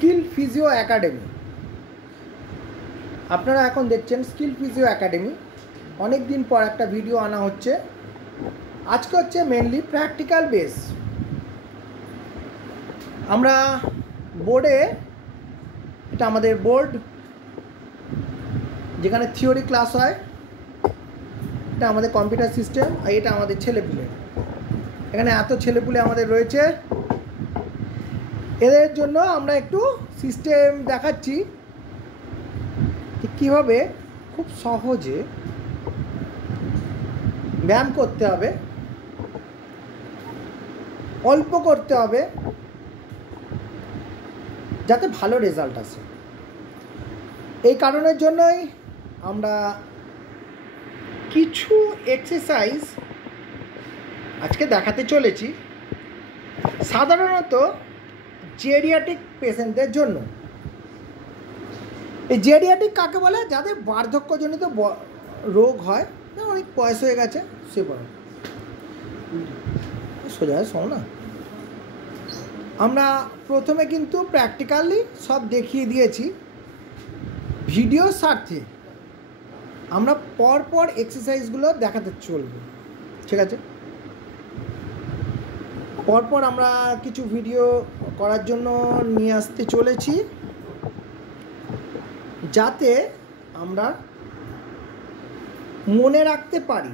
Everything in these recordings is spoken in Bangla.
Skill physio academy. আপনারা এখন দেখছেন স্কিল ফিজিও একাডেমি। অনেক দিন পর একটা ভিডিও আনা হচ্ছে। আজকে হচ্ছে মেনলি প্র্যাকটিক্যাল বেস। আমরা বোর্ডে, এটা আমাদের বোর্ড যেখানে থিওরি ক্লাস হয়, এটা আমাদের কম্পিউটার সিস্টেম, আর এটা আমাদের ছেলেপুলে। এখানে এত ছেলেপুলে আমাদের রয়েছে, এদের জন্য আমরা একটু সিস্টেম দেখাচ্ছি যে কীভাবে খুব সহজে ব্যায়াম করতে হবে, অল্প করতে হবে, যাতে ভালো রেজাল্ট আসে। এই কারণের জন্যই আমরা কিছু এক্সারসাইজ আজকে দেখাতে চলেছি, সাধারণত জেরিয়াটিক পেশেন্টদের জন্য। এই জেরিয়াটিক কাকে বলে? যাদের বার্ধক্যজনিত রোগ হয়, অনেক বয়স হয়ে গেছে, সে বড় সোজা শোনো না। আমরা প্রথমে কিন্তু প্র্যাকটিক্যালি সব দেখিয়ে দিয়েছি, ভিডিওর স্বার্থে আমরা পরপর এক্সারসাইজগুলো দেখাতে চলবে, ঠিক আছে? পরপর আমরা কিছু ভিডিও করার জন্য নিয়ে আসতে চলেছি, যাতে আমরা মনে রাখতে পারি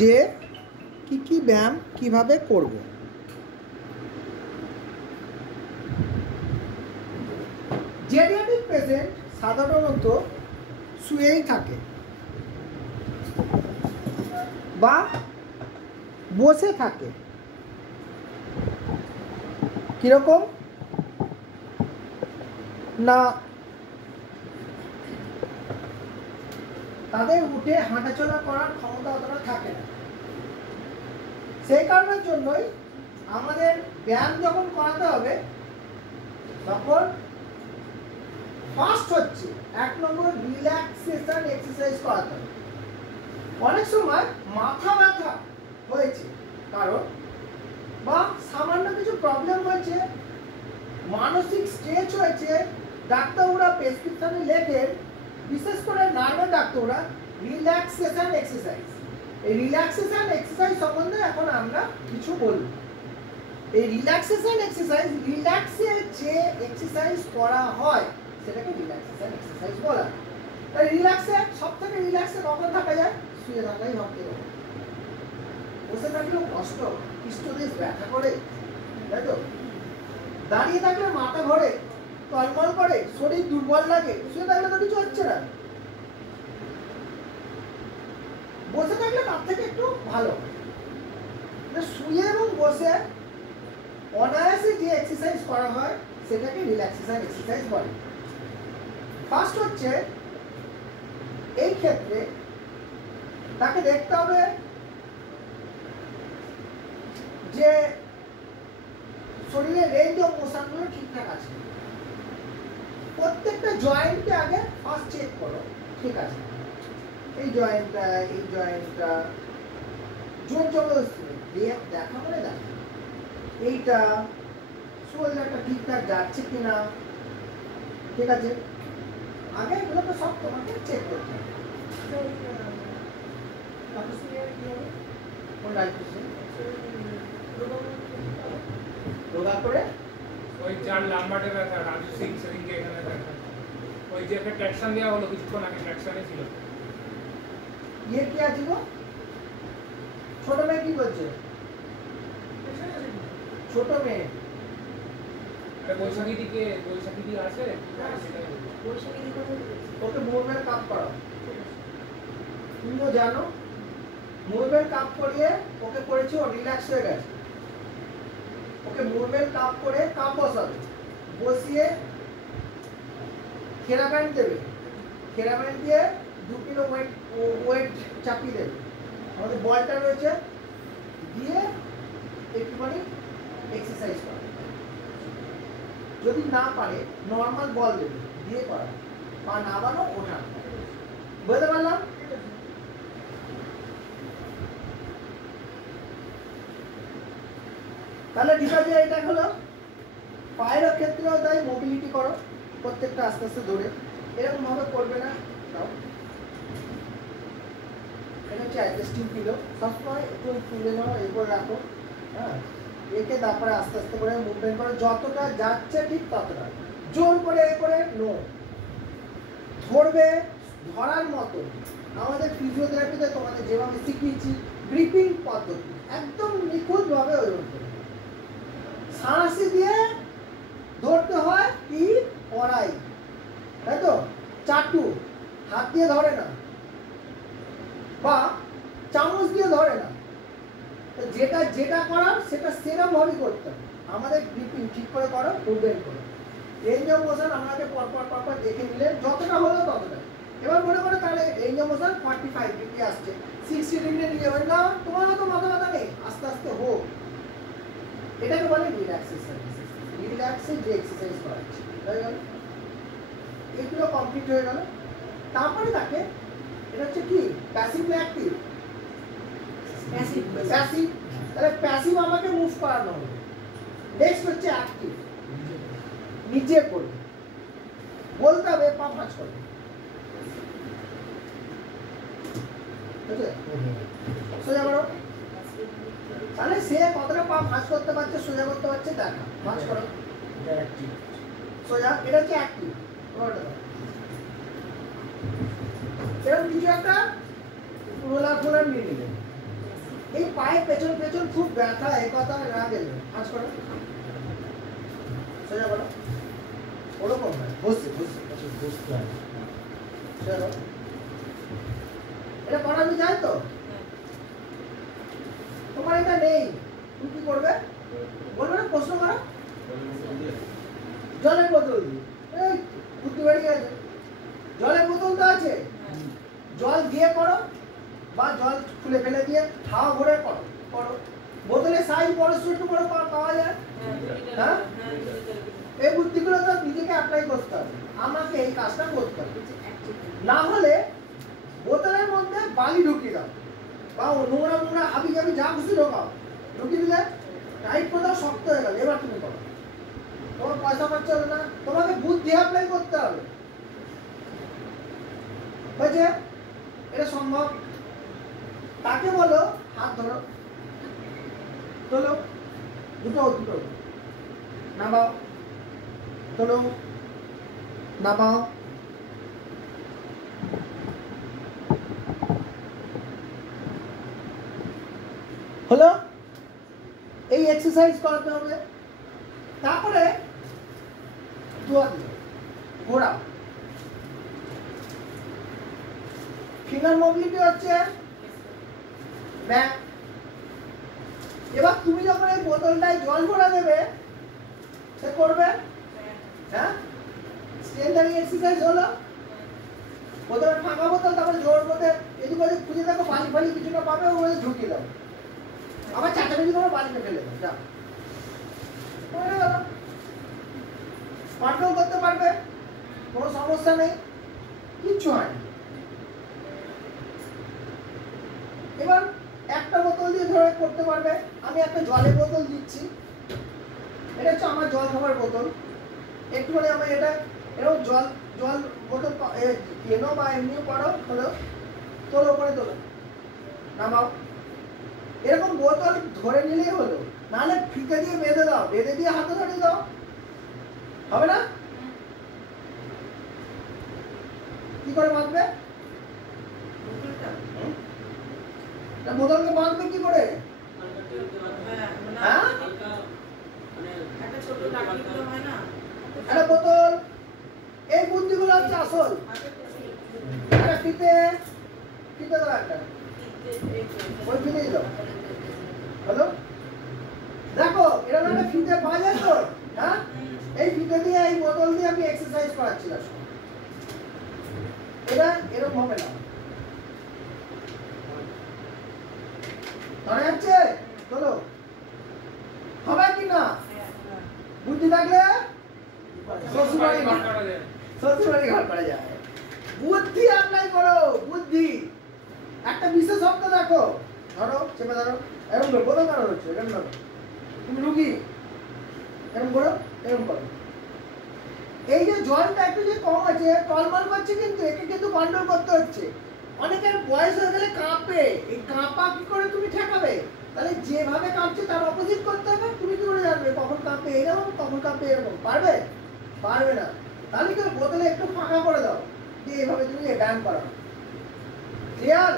যে কি কি ব্যায়াম কিভাবে করব। জেরিয়াটিক পেশেন্ট সাধারণত শুয়েই থাকে বা বসে থাকে। কিরকম না, তাদের উঠে হাঁটাচলা করার ক্ষমতা অতটা থাকে না। সেই কারণের জন্যই আমাদের ব্যায়াম যখন করাতে হবে, তখন ফার্স্ট হচ্ছে 1 নম্বর রিল্যাক্সেশন এক্সারসাইজ করাতে হবে। অনেক সময় মাথা ব্যথা হয়েছে কারণ, বা সামান্য কিছু প্রবলেম হয়েছে, মানসিক স্ট্রেস হয়েছে, ডাক্তাররা প্রেসক্রিপশনে লেখেন, বিশেষ করে নার্ভের ডাক্তাররা রিল্যাক্সেশন এক্সারসাইজ। এই রিল্যাক্সেশন এক্সারসাইজ সম্বন্ধে এখন আমরা কিছু বলব। এই রিল্যাক্সেশন এক্সারসাইজ, রিল্যাক্সে যে এক্সারসাইজ করা হয় সেটাকে রিল্যাক্সেশন এক্সারসাইজ বলা। তাই রিল্যাক্সে, সবথেকে রিল্যাক্সে কখন থাকা যায়? শুয়ে থাকাই ভাবতে হবে। বসে থাকলেও কষ্ট, পৃষ্ঠদেশ ব্যথা করে, তাই তো? দাঁড়িয়ে থাকলে মাথা ঘোরে, টলমল করে, শরীর দুর্বল লাগে। শুয়ে থাকলে তো কিছু হচ্ছে না। বসে থাকলে তার থেকে একটু ভালো। শুয়ে এবং বসে অনায়াসে যে এক্সারসাইজ করা হয় সেটাকে রিল্যাক্সেশন এক্সারসাইজ বলে। ফার্স্ট হচ্ছে, এই ক্ষেত্রে তাকে দেখতে হবে যে শরীরের রেঞ্জ অফ মোশনগুলো ঠিকঠাক আছে। প্রত্যেকটা জয়েন্টকে আগে ফার্স্ট চেক করো, ঠিক আছে? এই জয়েন্টটা, এই জয়েন্টটা, জোর জবরদস্তি দেখা মানে দেখা, এইটা শোল্ডারটা ঠিকঠাক যাচ্ছে কিনা, ঠিক আছে? আগে এগুলো তো সব তোমাকে চেক করতে হবে। রোগা করে ওই যার লাম্বাটে ব্যথা, রাজু সিং সেদিনকে এখানে দেখা, ওই যে একটা ট্র্যাকশন দেওয়া হলো কিছুক্ষণ আগে, ট্র্যাকশনে ছিল। ইয়ে কি আছে গো? ছোট মেয়ে কি করছে? ছোট মেয়ে বৈশাখী দিকে আছে, ওকে মুভমেন্ট কাপ করাও। তুমিও জানো, মুভমেন্ট কাপ করিয়ে ওকে করেছি, ও রিল্যাক্স হয়ে গেছে। ওকে মুভমেন্ট কাপ করে কাপ বসাবে, বসিয়ে খেরা ব্যান্ড দেবে, খেরা ব্যান্ড দিয়ে 2 কিলো ওয়েট চাপিয়ে দেবে। আমাদের বলটা রয়েছে, দিয়ে একটুখানি এক্সারসাইজ করা। যদি না পারে নর্মাল বল দেবে, দিয়ে করা, পা নামানো ওঠানো। বুঝতে পারলাম? তাহলে ঠিক আছে, এটা হলো পায়ের ক্ষেত্রেও তাই মোবিলিটি করো, প্রত্যেকটা আস্তে আস্তে ধরে এরকম ভাবে করবে না। দাও এটা হচ্ছে অ্যাডজাস্টিং পিলো, সবসময় একটু তুলে নাও, এরপর রাখো। হ্যাঁ, একে তারপরে আস্তে আস্তে করে মুভমেন্ট করো, যতটা যাচ্ছে ঠিক ততটা। জোর করে এ করে নো, ধরবে ধরার মতো। আমাদের ফিজিওথেরাপিতে তোমাদের যেভাবে শিখিয়েছি গ্রিপিং পদ্ধতি একদম নিখুঁতভাবে ওইরকম করে সাঁড়াশি দিয়ে ধরতে হয় কি কড়াই, তাই তো? চাটু হাত দিয়ে ধরে না বা চামচ দিয়ে ধরে না, যেটা যেটা করার সেটা সেরকম ভাবে করতে হবে। আমাদের গ্রিপিং ঠিক করে করো, মুভমেন্ট করো। রেঞ্জ অফ মোশন আপনাকে পরপর পরপর দেখে নিলেন, যতটা হলো ততটা। এবার মনে করে তাহলে রেঞ্জ অফ মোশন 45 ডিগ্রি আসছে, 60 ডিগ্রি নিয়ে যাবেন না, তোমার তো মাথা ব্যথা নেই, আস্তে আস্তে হোক। এটাকে বলে রিল্যাক্সেশন। রিল্যাক্সে যে এক্সারসাইজ করাচ্ছি হয়ে গেল, এগুলো কমপ্লিট হয়ে গেল। তারপরে তাকে এটা হচ্ছে কি প্যাসিভ না অ্যাক্টিভ? প্যাসিভ। তাহলে প্যাসিভ আমাকে মুভ করানো হবে। নেক্সট হচ্ছে অ্যাক্টিভ, নিজে করবে, বলতে হবে পা ভাঁজ করবে, সোজা করো। তাহলে সে কতটা পা ভাঁজ করতে পারছে, সোজা করতে পারছে দেখা, ভাঁজ করো সোজা। এটা হচ্ছে অ্যাক্টিভ। এরকম কিছু একটা রোলার নিয়ে নিলেন, এই পায়ের পেছন পেছন খুব ব্যথা, এই কথা না গেলে ভাঁজ করো, সোজা করো। ওরকম নয়, বসে বসে বসতে হয়। চলো, এটা করানো যায় তো? তোমার এটা নেই, তুমি কি করবে বলবে না? প্রশ্ন করো। জলের বোতল দিয়ে, এই বুদ্ধি বেড়ে গেছে, জলের বোতল তো আছে, জল দিয়ে করো বা জল খুলে ফেলে দিয়ে হাওয়া ভরে করো করো। বোতলের সাইজ বড় ছোট বড় পাওয়া যায়, হ্যাঁ? এই বুদ্ধিগুলো তো নিজেকে অ্যাপ্লাই করতে হবে, আমাকে এই কাজটা করতে হবে। না হলে বোতলের মধ্যে বালি ঢুকিয়ে দাও বা নোংরা নোংরা হাবি জাবি যা খুশি ঢোকাও, ঢুকিয়ে দিলে টাইট করে দাও, শক্ত হয়ে গেল। এবার তুমি করো, তোমার পয়সা খরচা হবে না, তোমাকে বুদ্ধি অ্যাপ্লাই করতে হবে। হয়েছে? এটা সম্ভব। তাকে বলো হাত ধরো, তোলো, দুটো দুটো নামাও, তোলো, নামাও। হলো? এই এক্সারসাইজ করাতে হবে। তারপরে দোয়া দিও, ঘোরাও। ফিঙ্গার মোবিলিটি হচ্ছে ব্যাক। এবার তুমি যখন এই বোতলটায় জল ভরা দেবে, সে করবে, হ্যাঁ? স্ট্রেন্থারিং এক্সারসাইজ হলো। বোতল ফাঁকা বোতল, তারপরে জোর মধ্যে এদিক ওদিক খুঁজে দেখো, বালি ফালি কিছুটা পাবে, ওর মধ্যে ঢুকিয়ে দাও, আবার চাটাবেজি করে বালিতে ফেলে দাও, যা হয়ে গেল। কন্ট্রোল করতে পারবে, কোনো সমস্যা নেই, কিচ্ছু হয় না। এবার একটা বোতল দিয়ে ধরে করতে পারবে। আমি একটা জলের বোতল দিচ্ছি, এটা হচ্ছে আমার জল খাবার বোতল। একটুখানি আমি এটা এরকম জল জল বোতল এনো বা এমনিও পারো, হলো তোলো, করে তোলো, নামাও। এরকম বোতল ধরে নিলেই হলো, নাহলে ফিতে দিয়ে বেঁধে দাও, বেঁধে দিয়ে হাতে ধরে দাও, হবে না? কি করে বাঁধবে? বোতলকে বাঁধবে কি করে? হ্যাঁ, একটা বোতল, এই বুদ্ধিগুলো হচ্ছে আসল। একটা ফিতে ফিতে দাও, একটা ওই ফিতেই দাও, হলো? দেখো এরকম একটা ফিতে পাওয়া যায় তো, হ্যাঁ? এই ফিতে দিয়ে এই বোতল দিয়ে আমি এক্সারসাইজ করাচ্ছিলাম। এটা এরকম হবে না, ধরে যাচ্ছে, চলো, হবে কি না? বুদ্ধি থাকলে শ্বশুরবাড়ি ঘর করা যায়। বুদ্ধি অ্যাপ্লাই করো, বুদ্ধি। একটা বিশেষ শব্দ দেখো, ধরো, চেপে ধরো, এরকম বোতল ধরো হচ্ছে, এরকম ধরো, তুমি রুগী, এরকম করো, এরকম করো। এই যে জলটা একটু যে কম আছে, টলমল করছে, কিন্তু একে কিন্তু কন্ট্রোল করতে হচ্ছে। অনেকের বয়স হয়ে গেলে কাঁপে, এই কাঁপা কি করে তুমি ঠেকাবে? তাহলে যেভাবে কাঁপছে তার অপোজিট করতে হবে। তুমি কি করে জানবে কখন কাঁপে এরকম, কখন কাঁপে এরকম? পারবে? পারবে না। তাহলে কি বোতলে একটু ফাঁকা করে দাও, দিয়ে এইভাবে তুমি ব্যান করো। ক্লিয়ার?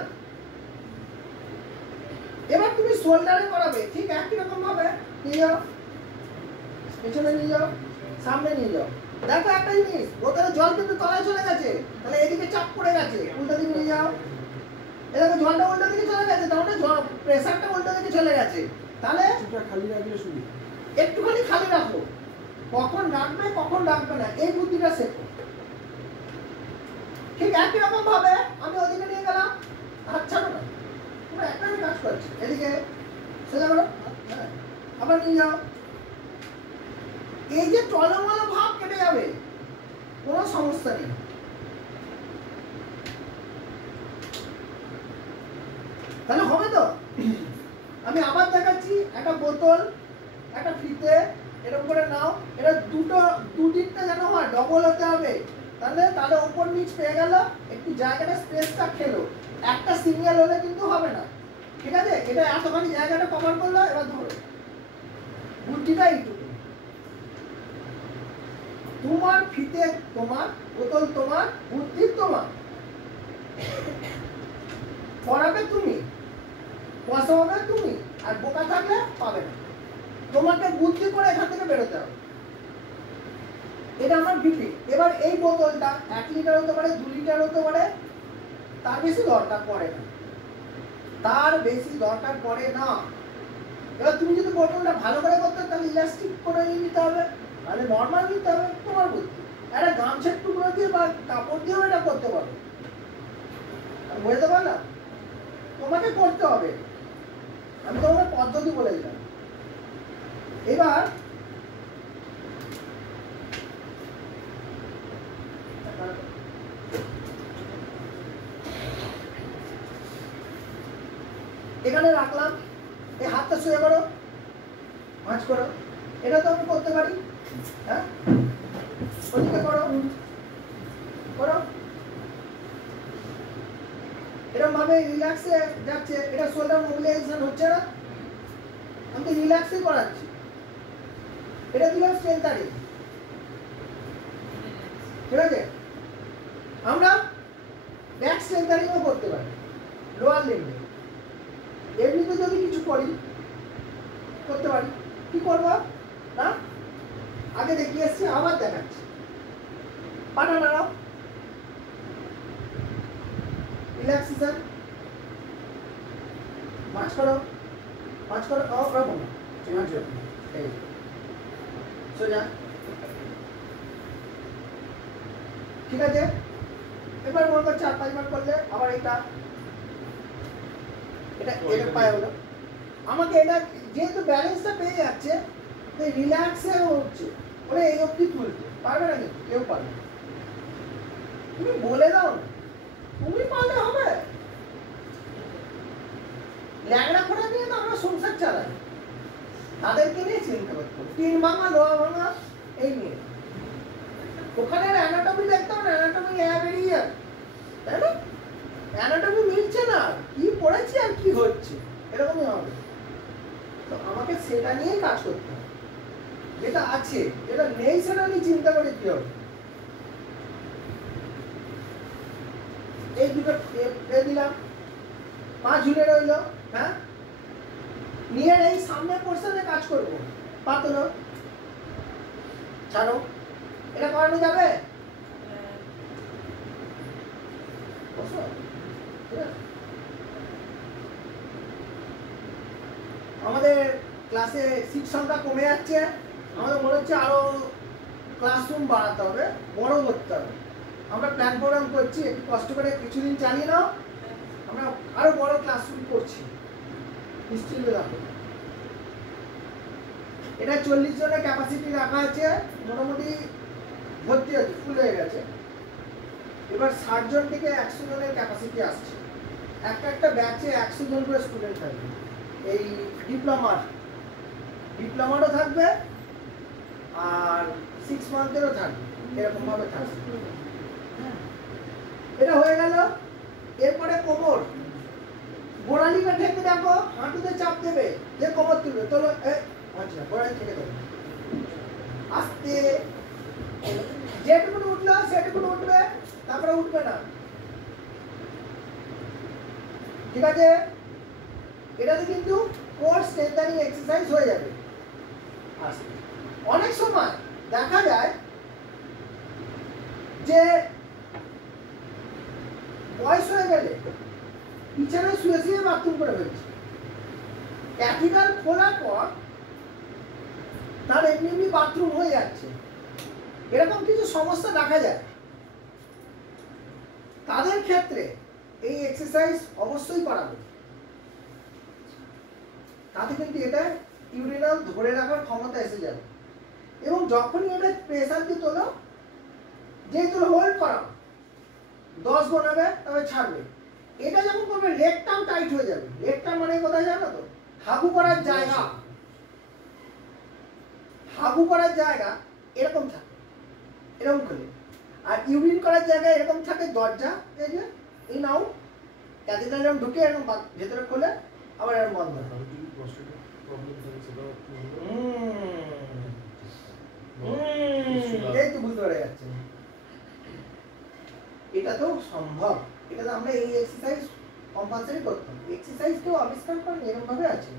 এবার তুমি শোল্ডারে করাবে, ঠিক একই রকম ভাবে নিয়ে যাও, পেছনে নিয়ে যাও, সামনে নিয়ে যাও। দেখো একটা জিনিস, বোতলে জল কিন্তু তলায় চলে গেছে, তাহলে এদিকে চাপ পড়ে গেছে, উল্টো দিকে নিয়ে যাও। এরকম জলটা উল্টো দিকে চলে গেছে, তার মানে প্রেসারটা উল্টো দিকে চলে গেছে। তাহলে খালি রাখলে শুনি, একটুখানি খালি রাখো, কখন রাখবে কখন রাখবে না এই বুদ্ধিটা শেখো। ঠিক একই রকম ভাবে আমি ওদিকে নিয়ে গেলাম, হাত ছাড়ো না, তোমরা একটাই কাজ করছি, এদিকে সোজা করো, আবার নিয়ে যাও। এই যে টলমল ভাব কেটে যাবে, কোনো সমস্যা নেই। তাহলে হবে তো? আমি আবার দেখাচ্ছি, একটা বোতল, একটা ফিতে, এরকম করে নাও। এটা দু দিকটা যেন হয়, ডবল হতে হবে, তাহলে উপর নিচ পেয়ে গেল, একটু জায়গাটা স্পেসটা খেলো। একটা সিঙ্গেল হলে কিন্তু হবে না, ঠিক আছে? এটা এতখানি জায়গাটা কভার করলো। এবার ধরো, বুদ্ধিটা এইটুকু, তোমার ফিতে তোমার, বোতল তোমার, বুদ্ধি তোমার, পড়াবে তুমি, পয়সা তুমি, আর বোকা থাকলে পাবে না। তোমাকে বুদ্ধি করে এখান থেকে বেরোতে হবে। এটা আমার বিপি। এবার এই বোতলটা 1 লিটার হতে পারে, 2 লিটার হতে পারে, তার বেশি দরকার পড়ে না, তার বেশি দরকার পড়ে না। এবার তুমি যদি বোতলটা ভালো করে করতে, তাহলে ইলাস্টিক করে নিতে হবে, তাহলে নর্মাল নিতে হবে, তোমার বুদ্ধি। একটা গামছার টুকরো দিয়ে বা কাপড় দিয়েও এটা করতে পারো, বুঝতে পারলাম? তোমাকে করতে হবে, আমি তোমাকে পদ্ধতি বলে দিলাম। এবার এখানে রাখলাম, এই হাতটা সোজা করো, ভাঁজ করো। এটা তো আমি করতে পারি, হ্যাঁ? ওদিকে করো, করো। এরকম ভাবে রিল্যাক্সে যাচ্ছে, এটা শোল্ডার মোবিলাইজেশন হচ্ছে না, আমি তো রিল্যাক্সই করাচ্ছি। এটা দিলাম স্ট্রেন্থারিং, ঠিক আছে? আমরা ব্যাক স্ট্রেন্থারিংও করতে পারি, লোয়ার লিম্বে। এমনিতে যদি কিছু করি, করতে পারি। কি করবো না, আগে দেখিয়ে এসছি, আবার দেখাচ্ছি। পাটা নাড়াও, রিল্যাক্সেশন, মাছ করো, মাছ করো, ওরকম না, এই সোজা, ঠিক আছে? এবার মনে করো 4-5 বার করলে আবার এটা পায়ে হলো। আমাকে এটা যেহেতু ব্যালেন্সটা পেয়ে যাচ্ছে, তো রিল্যাক্সে হচ্ছে, ওরা এই অবধি তুলতে পারবে না, কিন্তু কেউ পারবে না। তুমি বলে দাও না, তুমি পারলে হবে। ল্যাংড়া খোঁড়া নিয়ে তো আমরা সংসার চালাই, তাদেরকে নিয়ে চিন্তা করতে হবে। 3 ভাঙা, লোহা ভাঙা, এই নিয়ে ওখানে অ্যানাটমি দেখতে হবে, অ্যানাটমি বেরিয়ে যাবে, তাই না? অ্যানাটমি মিলছে না, কি পড়েছি আর কি হচ্ছে, এরকমই হবে। তো আমাকে সেটা নিয়েই কাজ করতে হবে, যেটা আছে, যেটা নেই সেটা নিয়ে চিন্তা করে কি হবে। এই দুটো দিলাম, পা ঝুলে রইল, হ্যাঁ? নিয়ে এই সামনের পোর্শনে কাজ করবো, পা তোলো, ছাড়ো। এটা করানো যাবে? আমাদের ক্লাসে সিট সংখ্যা কমে যাচ্ছে, আমাদের মনে হচ্ছে আরো ক্লাসরুম বাড়াতে হবে, বড় করতে হবে। আমরা প্ল্যান প্রোগ্রাম করছি, একটু কষ্ট করে কিছুদিন চালিয়ে নাও, আমরা আরো বড় ক্লাসরুম করছি, নিশ্চিন্তে রাখো। এটা 40 জনের ক্যাপাসিটি রাখা আছে, মোটামুটি ভর্তি আছে, ফুল হয়ে গেছে। এবার 60 জন থেকে 100 জনের ক্যাপাসিটি আসছে। একটা ব্যাচে 100 জন করে স্টুডেন্ট থাকবে। এই ডিপ্লোমারও থাকবে, আর 6 মান্থেরও থাকবে, এরকম ভাবে থাকবে। এটা হয়ে গেল। এরপরে কোমর, গোড়ালিটা ঠেকে দেখো, হাঁটুতে চাপ দেবে, যে কোমর তুলবে, তোলো, আচ্ছা গোড়ালি ঠেকে দেবে, আস্তে, যেটুকুন উঠলো সেটুকুন উঠবে, তারপরে উঠবে না, ঠিক আছে? এটাতে কিন্তু কোর স্ট্রেংথেনিং এক্সারসাইজ হয়ে যাবে। আস্তে, অনেক সময় দেখা যায় যে বয়স হয়ে গেলে বিছানায় শুয়ে শুয়ে বাথরুম করে ফেলছে, ক্যাথিটার খোলার পর তার এমনি বাথরুম হয়ে যাচ্ছে, এরকম কিছু সমস্যা দেখা যায়। তাদের ক্ষেত্রে এই এক্সারসাইজ অবশ্যই করাবে, তাতে কিন্তু এটা ইউরিনাল ধরে রাখার ক্ষমতা এসে যাবে। এবং যখনই এটা প্রেসার দিয়ে তোলো, যেহেতু হোল্ড করা 10 গোনাবে তবে ছাড়বে, এটা যখন করবে রেকটাম টাইট হয়ে যাবে। রেকটাম মানে কোথায় জানো তো? হাগু করার জায়গা, হাগু করার জায়গা এরকম থাকে, এরকম খুলে, আর ইউরিন করার জায়গা এরকম থাকে, দরজা এই যে ইন আউট, ক্যাথিটার এরকম ঢুকে এরকম ভেতরে খুলে আবার এরকম বন্ধ হয়। এই তো বুঝতে পেরে যাচ্ছে, এটা তো সম্ভব, এটা তো আমরা এই এক্সারসাইজ কম্পালসারি করতাম। এক্সারসাইজ কেউ আবিষ্কার করেন, এরকম ভাবে আছে,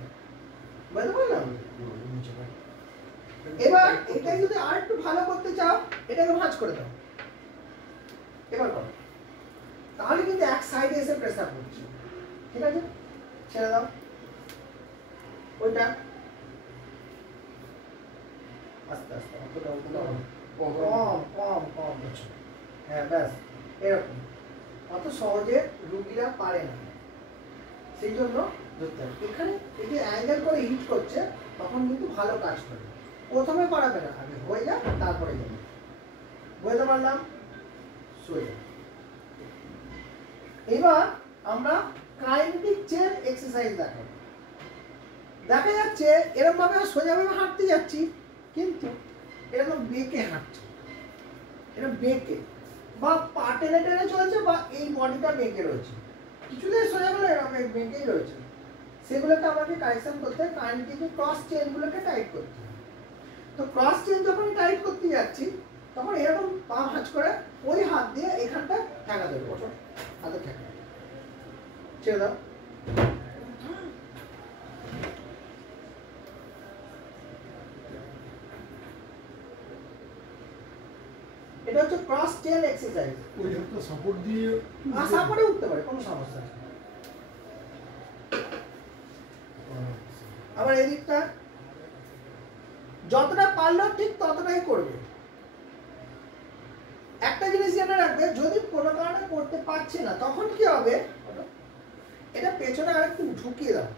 বুঝতে পারলাম? এবার এটা যদি আর একটু ভালো করতে চাও, এটাকে ভাঁজ করে দাও, এবার করো, তাহলে কিন্তু এক সাইডে এসে প্রেসার পড়ছে, ঠিক আছে? ছেড়ে দাও ওইটা, আস্তে আস্তে, কম কম কম, হ্যাঁ ব্যাস এরকম। অত সহজে রুগীরা পারে না, সেই জন্য ধরতে হবে। এখানে এই যে অ্যাঙ্গেল করে হিট করছে, তখন কিন্তু ভালো কাজ করে। প্রথমে করাবে না, আগে হয়ে যাক তারপরে যাবে, বুঝতে পারলাম? সোজা। এবার আমরা কাইনেটিক চেয়ার এক্সারসাইজ দেখাবো। দেখা যাচ্ছে এরকম ভাবে সোজাভাবে হাঁটতে যাচ্ছি, কিন্তু এরকম বেঁকে হাঁটছে, এরকম বেঁকে, বা পা টেনে টেনে চলছে, বা এই বডিটা বেঁকে রয়েছে, কিছুদিন সোজা গেলে এরকম বেঁকেই রয়েছে। সেগুলোকে আমাকে কারেকশন করতে হয়, কাইনেটিক ক্রস চেইনগুলোকে টাইট করতে হয়। তো ক্রস চেইন যখন টাইট করতে যাচ্ছি, তখন এরকম পা ভাঁজ করে ওই হাত দিয়ে এখানটা ঠেকা দেবে, ওঠো হাতে ঠেকা, ছেড়ে দাও, এটা হচ্ছে ক্রস চেইন এক্সারসাইজ। ওই হাতটা সাপোর্ট দিয়ে সাপোর্টে উঠতে পারে, কোনো সমস্যা নেই। আবার এদিকটা যতটা পারলো ঠিক ততটাই করবে। একটা জিনিস জেনে রাখবে, যদি কোনো কারণে করতে পারছে না, তখন কি হবে, এটা পেছনে আরেকটু ঢুকিয়ে দাও,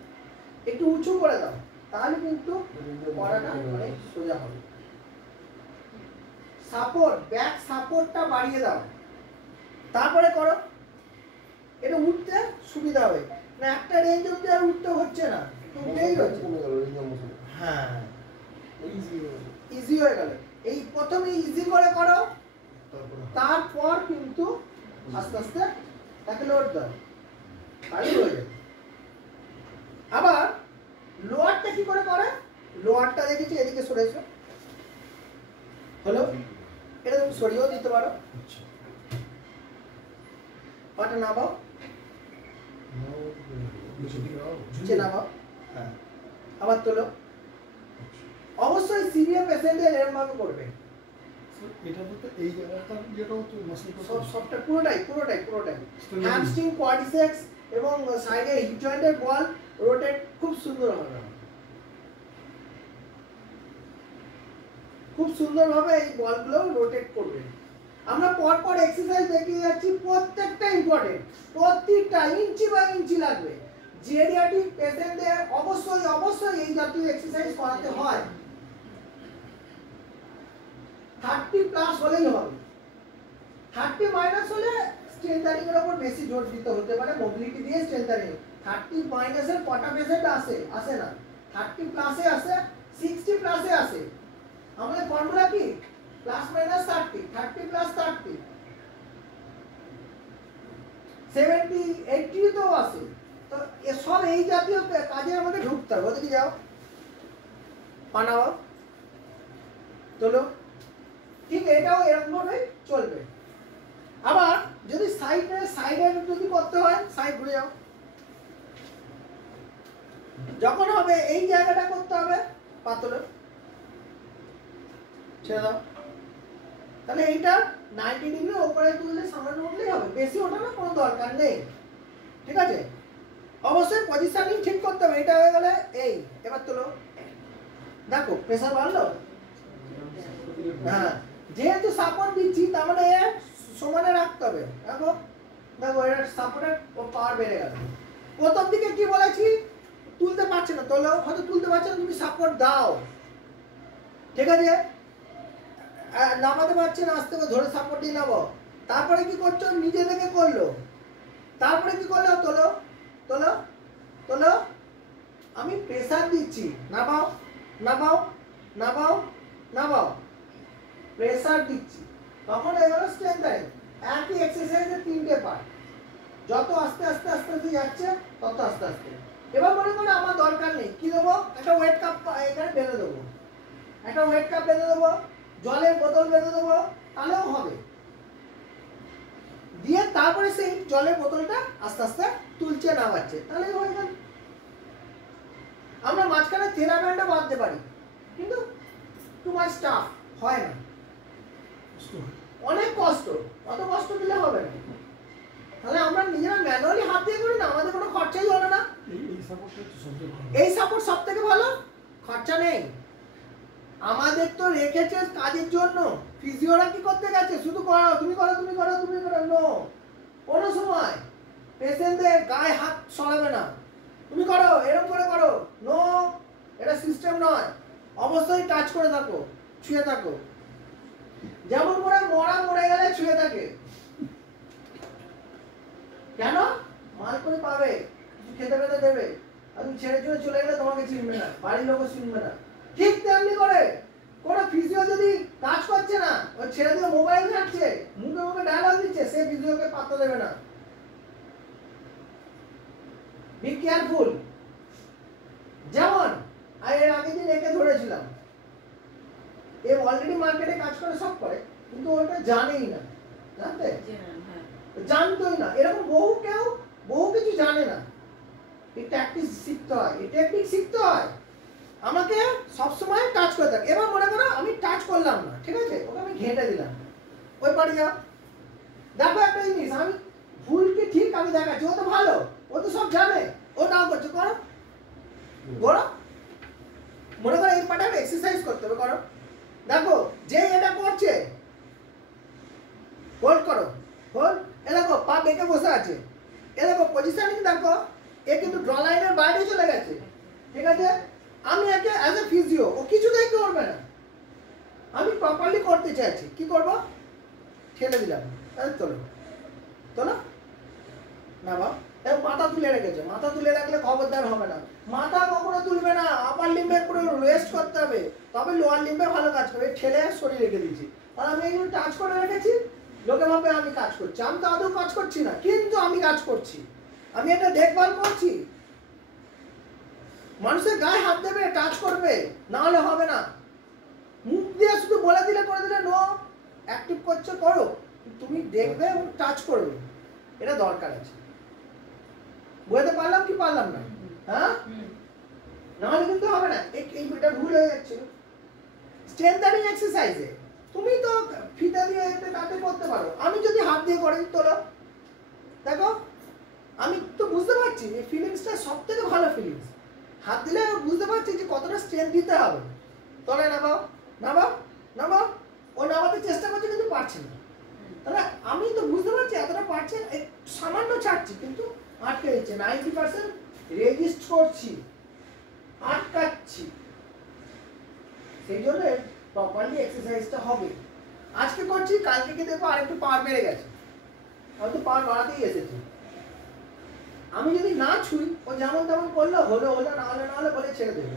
একটু উঁচু করে দাও, তাহলে কিন্তু করাটা অনেক সোজা হবে। সাপোর্ট, ব্যাক সাপোর্টটা বাড়িয়ে দাও, তারপরে করো, এটা উঠতে সুবিধা হবে। না একটা রেঞ্জ অবধি আর উঠতে হচ্ছে না, উঠতেই হচ্ছে, হ্যাঁ ইজি হয়ে গেল। এই প্রথমে ইজি করে করো, তারপর কিন্তু আস্তে আস্তে তাকে লোড দাও, তাহলে হয়ে যাবে। আবার লোয়ারটা কি করে করে, লোয়ারটা দেখেছি এদিকে সরেছো, হলো, এটা তুমি সরিয়েও দিতে পারো, পাটা নামাও, নিচে নামাও, হ্যাঁ আবার তোলো। অবশ্যই সিভিয়ার পেশেন্টদের এরকম ভাবে করবে, এটা তো এই জায়গাটা যেটা তো মাসল সবটা পুরোটাই হ্যামস্ট্রিং, কোয়াড্রিসেপস এবং সাইডে হিপ জয়েন্টের বল রোটেট খুব সুন্দর হবে, খুব সুন্দরভাবে এই বলগুলো রোটেট করবে। আমরা পরপর এক্সারসাইজ দেখিয়ে যাচ্ছি, প্রত্যেকটা ইম্পর্টেন্ট, প্রতিটা ইঞ্চি বাই ইঞ্চি লাগবে। জেরিয়াট্রিক পেশেন্টদের অবশ্যই অবশ্যই এই জাতীয় এক্সারসাইজ করাতে হয়। 30 প্লাস হলেই হবে, 30 মাইনাস হলে স্ট্রেংথেনিং এর উপর বেশি জোর দিতে হতে পারে, মোবিলিটি দিয়ে স্ট্রেংথেনিং। 30 মাইনাসের কটা পেশেন্ট আসে না, 30 প্লাসে আসে, 60 প্লাসে আসে, আমাদের ফর্মুলা কি প্লাস মাইনাস 30 30 প্লাস 30 70 80 তো আছে। তো সব এই জাতীয় কাজে আমাদের ঢুকতে হবে। ওদিকে যাও, বানাও, তোলো, ঠিক এটাও এরকম ভাবে চলবে। আবার যদি সাইডে যদি করতে হয়, সাইড ঘুরে যাও, যখন হবে এই জায়গাটা করতে হবে পাতলে ছেড়ে দাও। তাহলে এইটা 90 ডিগ্রি উপরে তুললে সামনে উঠলেই হবে, বেশি ওঠানোর কোনো দরকার নেই। ঠিক আছে, অবশ্যই পজিশনিং ঠিক করতে হবে। এটা হয়ে গেলে এই, এবার তোলো, দেখো প্রেসার বাড়লো। হ্যাঁ, যেহেতু সাপোর্ট দিচ্ছি তার মানে সমানে রাখতে হবে। দেখো দেখো এটা সাপোর্টের পাওয়ার বেড়ে গেল। প্রথম দিকে কি বলেছি, তুলতে পারছে না, তোলো, হয়তো তুলতে পারছে না, তুমি সাপোর্ট দাও। ঠিক আছে, নামাতে পারছে না, আস্তে করে ধরে সাপোর্ট দিয়ে নামো। তারপরে কি করছো, নিজে থেকে করলো। তারপরে কি করলো, তোলো তোলো তোলো, আমি প্রেসার দিচ্ছি, নামাও নামাও নামাও নামাও, প্রেসার দিচ্ছি, তখন এগুলো স্ট্রেংথেনিং। একই এক্সারসাইজের 3টে পার্ট, যত আস্তে আস্তে আস্তে আস্তে যাচ্ছে তত আস্তে আস্তে। এবার মনে করো আমার দরকার নেই, কি দেবো, একটা ওয়েট কাপ এখানে বেঁধে দেবো, একটা ওয়েট কাপ বেঁধে দেবো, জলের বোতল বেঁধে দেবো, তাহলেও হবে। দিয়ে তারপরে সেই জলের বোতলটা আস্তে আস্তে তুলছে নামাচ্ছে, তাহলেই হয়ে গেল। আমরা মাঝখানে থেরা ব্যান্ডটা বাঁধতে পারি, কিন্তু টু মাচ টাফ হয় না, অনেক কষ্ট, অত কষ্ট দিলে হবে না। তাহলে আমরা নিজেরা ম্যানুয়ালি হাত দিয়ে করি না, আমাদের কোনো খরচাই হলো না। এই সাপোর্ট সব থেকে ভালো, খরচা নেই। আমাদের তো রেখেছে কাজের জন্য, ফিজিওরা কি করতে গেছে, শুধু করো, তুমি করো তুমি করো তুমি করো, নো, কোনো সময় পেশেন্টদের গায়ে হাত সরাবে না, তুমি করো এরকম করে করো, নো, এটা সিস্টেম নয়। অবশ্যই টাচ করে থাকো, ছুঁয়ে থাকো, যেমন করে মরে গেলে ছুঁয়ে থাকে। কেন, মাল করে পাবে, খেতে পেতে দেবে, আর তুমি ছেড়ে চলে চলে গেলে তোমাকে চিনবে না, বাড়ির লোকও চিনবে না। ঠিক তেমনি করে কোন ফিজিও যদি কাজ করছে না, ওই ছেড়ে দিয়ে মোবাইল ঘাটছে, মুখে মুখে ডায়লগ দিচ্ছে, সে ফিজিওকে পাত্তা দেবে না। Be careful. যেমন এর আগের দিন একে ধরেছিলাম, এ অলরেডি মার্কেটে কাজ করে, সব করে, কিন্তু ওটা জানেই না, জানতে জানতোই না। এরকম বহু কিছু জানে না। এই ট্যাকটিক শিখতে হয়, এই টেকনিক শিখতে হয়। আমাকে সবসময় টাচ করে থাকে। এবার মনে করো আমি টাচ করলাম না, ঠিক আছে, ওকে আমি ঘেঁটে দিলাম, ওই পারে যাও, দেখো একটা জিনিস, আমি ভুল কি ঠিক আমি দেখাচ্ছি, ও তো ভালো, ও তো সব জানে, ও নাও করছে, করো করো। মনে করো এই পার্টে এক্সারসাইজ করতে হবে, করো। দেখো যে এটা করছে, হোল্ড করো, হোল্ড, এ দেখো পা বেঁকে বসে আছে, এ দেখো পজিশনিং দেখো, এ কিন্তু ড্র লাইনের বাইরে চলে গেছে। ঠিক আছে, আমি একে অ্যাজ এ ফিজিও, ও কিছুতেই করবে না, আমি প্রপারলি করতে চাইছি, কি করব, ঠেলে দিলাম, তোলো তোলো, না বা মাথা তুলে রেখেছে, মাথা তুলে রাখলে খবরদার হবে না, মাথা কখনো তুলবে না, আপার লিম্বে পুরো রেস্ট করতে হবে, তবে লোয়ার লিম্বে ভালো কাজ করবে। ঠেলে সরিয়ে রেখে দিয়েছি, আর আমি এইগুলো টাচ করে রেখেছি, লোকে ভাবে আমি কাজ করছি, আমি তো আদৌ কাজ করছি না, কিন্তু আমি কাজ করছি, আমি এটা দেখভাল করছি। মানুষের গায়ে হাত দেবে, টাচ করবে, না হলে হবে না। মুখ দিয়ে শুধু বলে দিলে করে দিলে নো, অ্যাক্টিভ করছে করো, তুমি দেখবে এবং টাচ করবে, এটা দরকার আছে। বুঝতে পারলাম কি পারলাম না, হ্যাঁ, না হলে কিন্তু হবে না। এটা ভুল হয়ে যাচ্ছে। স্ট্রেংথেনিং এক্সারসাইজে তুমি তো ফিতা দিয়ে কাটে করতে পারো, আমি যদি হাত দিয়ে করে তোলো, দেখো আমি তো বুঝতে পারছি এই ফিলিংসটা সব থেকে ভালো ফিলিংস। হাত দিলে বুঝতে পারছি যে কতটা স্ট্রেংথ দিতে হবে। তলে নামাও নামাও নামাও, ও নামাতে চেষ্টা করছে কিন্তু পারছে না, তাহলে আমি তো বুঝতে পারছি এতটা পারছে, সামান্য ছাড়ছি কিন্তু আটকে দিচ্ছে, 90% রেজিস্ট করছি, আটকাচ্ছি। সেই জন্য প্রপারলি এক্সারসাইজটা হবে। আজকে করছি, কালকে কি দেখবো আরেকটু পাওয়ার বেড়ে গেছে, হয়তো পাওয়ার বাড়াতেই এসেছে। আমি যদি না ছুই, ও যেমন তেমন করলো, হলো হলো, না হলে না হলে বলে ছেড়ে দেবে।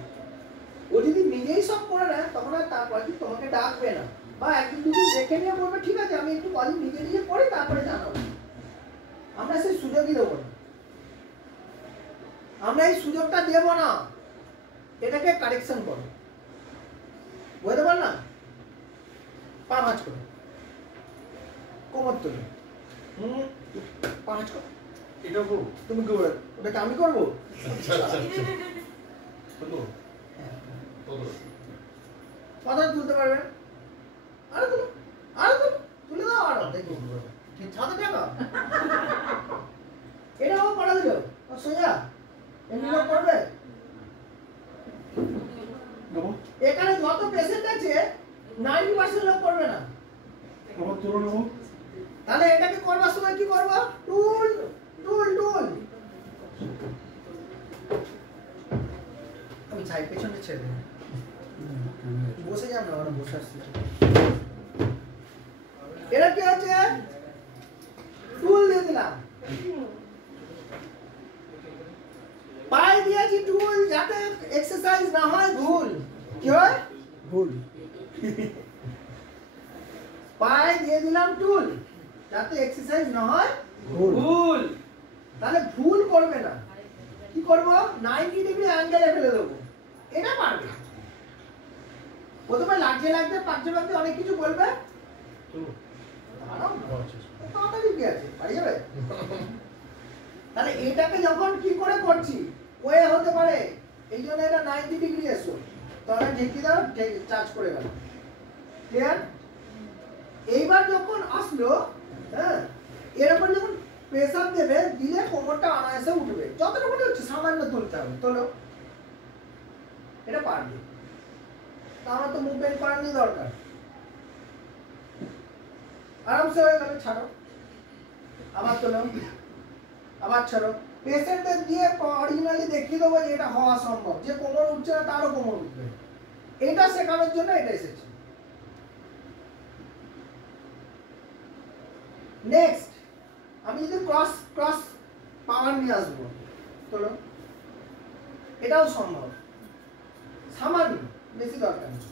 ও যদি নিজেই সব করে নেয় তখন আর তারপর কি তোমাকে ডাকবে না, বা একদিন দুদিন দেখে নিয়ে বলবে ঠিক আছে আমি একটু কদিন নিজে নিজে পড়ি তারপরে জানাবো। আমরা সেই সুযোগই দেবো না, আমরা এই সুযোগটা দেবো না। এটাকে কারেকশন করো, বুঝতে পারলাম? পা ভাঁজ করো, কোমর তোলো, পা ভাঁজ করো। এটা করবো? তুমি কি বলো? ওটাকে আমি করবো? আচ্ছা আচ্ছা আচ্ছা হলো হলো কথা তুলতে পারবে? আরে তুলো, আরে তুলো, তুলে দাও আরো দেখো ঠিক ছাদে টাকা এটাও করা দিল সোজা এমনি লোক করবে? নেবো এখানে যত পেশেন্ট আছে 90% লোক করবে না। আবার তোলো নেবো। তাহলে এটাকে করবার সময় কি করবো? টুল টুল টুল। আমি ছাই পেছনে ছেড়ে দিই, বসে যান না, ওরা বসে আসছে। এটা কি হচ্ছে? টুল দিয়ে দিলাম, পায়ে দিয়েছি টুল যাতে এক্সারসাইজ না হয় ভুল। কি হয়? ভুল। পায়ে দিয়ে দিলাম টুল যাতে এক্সারসাইজ না হয় ভুল। তাহলে ভুল করবে না। কি করব? 90 ডিগ্রি অ্যাঙ্গেলে ফেলে দেবো। এটা পারবে। প্রথমে লাগছে লাগছে পাকছে পাকছে অনেক কিছু বলবে। তোলো। দাঁড়াও, তাড়াতাড়ি কি আছে? পারি যাবে? তাহলে এটাকে যখন কি করে করছি ওয়ে হতে পারে, এই জন্য এটা 90 ডিগ্রি এসো, তাহলে ঢেকে দাও, চার্জ করে গেল। ক্লিয়ার? এইবার যখন আসলো, হ্যাঁ, এরকম যখন প্রেসার দেবে দিলে কোমরটা অনায়াসে উঠবে, যতটুকু হচ্ছে সামান্য তুলতে হবে। তোলো, এটা পারবে। তা আমার তো মুভমেন্ট করারই দরকার। আরামসে হয়ে গেল। ছাড়ো, আবার তোলো, আবার ছাড়ো। পেশেন্টদের দিয়ে অরিজিনালি দেখিয়ে দেবো যে এটা হওয়া সম্ভব, যে কোমর উঠছে না তারও কোমর উঠবে। এটা শেখানোর জন্য এটা এসেছে। নেক্সট আমি যদি ক্রস ক্রস পাওয়ার নিয়ে আসবো, তোলো, এটাও সম্ভব, সামান্য, বেশি দরকার নেই।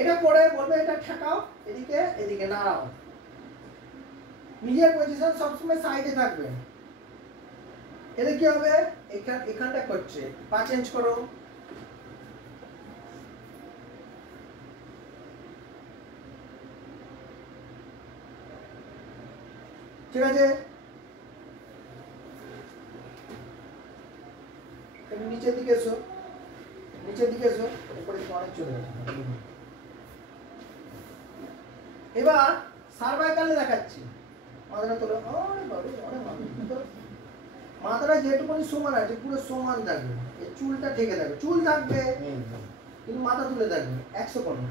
এটা করে বলবে এটা ঠেকাও, এদিকে এদিকে নাড়াও। নিজের পজিশন সবসময় সাইডে থাকবে। এতে কি হবে? এখানটা করছে, পা চেঞ্জ করো, ঠিক আছে? নিচের দিকে এসো, নিচের দিকে এসো, এরপরে অনেক চলে যাবে। এবার সার্ভাইকালে দেখাচ্ছি। মাথাটা তোলো, মাথাটা যেটুকুনি সমান আছে পুরো সমান থাকবে, এই চুলটা ঠেকে থাকবে, চুল থাকবে কিন্তু মাথা তুলে থাকবে 100 করো।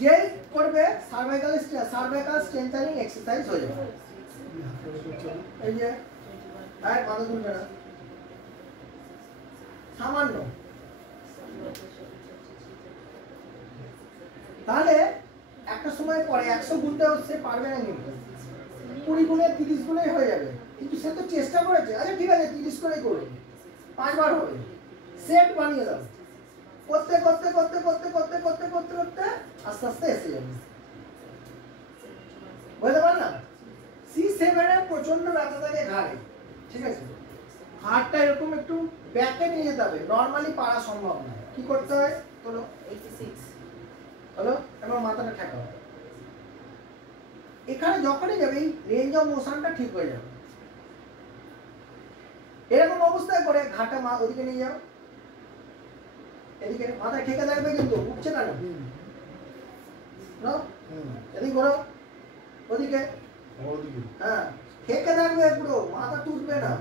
যে করবে সার্ভাইকাল স্ট্রেংথেনিং এক্সারসাইজ হয়ে যাবে। এই যে মাথা তুলবে না, সামান্য। তাহলে একটা সময় পরে 100 গুনতে সে পারবে না, কিন্তু 20 গুণে 30 গুণে হয়ে যাবে। কিন্তু সে তো চেষ্টা করেছে। আচ্ছা ঠিক আছে 30 করেই করবে, 5 বার হবে। সেট বানিয়ে দাও, করতে করতে করতে করতে করতে করতে করতে করতে আস্তে আস্তে এসে যাবে। বুঝতে পারলাম? C7 এর প্রচন্ড ব্যথা থাকে ঘাড়ে, ঠিক আছে? হাতটা এরকম একটু ব্যাকে নিয়ে যেতে হবে, নর্মালি পারা সম্ভব না। কি করতে হয়? চলো 86 হলো, এবার মাথাটা ঠেকাও। এখানে যখনই যাবে এই রেঞ্জ অফ মোশনটা ঠিক হয়ে যাবে। এরকম অবস্থায় করে ঘাটটা ওদিকে নিয়ে যাও, এদিকে মাথা ঠেকে থাকবে কিন্তু উঠছে না, এদিকে ঘোরো, ওদিকে, হ্যাঁ ঠেকে থাকবে পুরো, মাথা তুলবে না।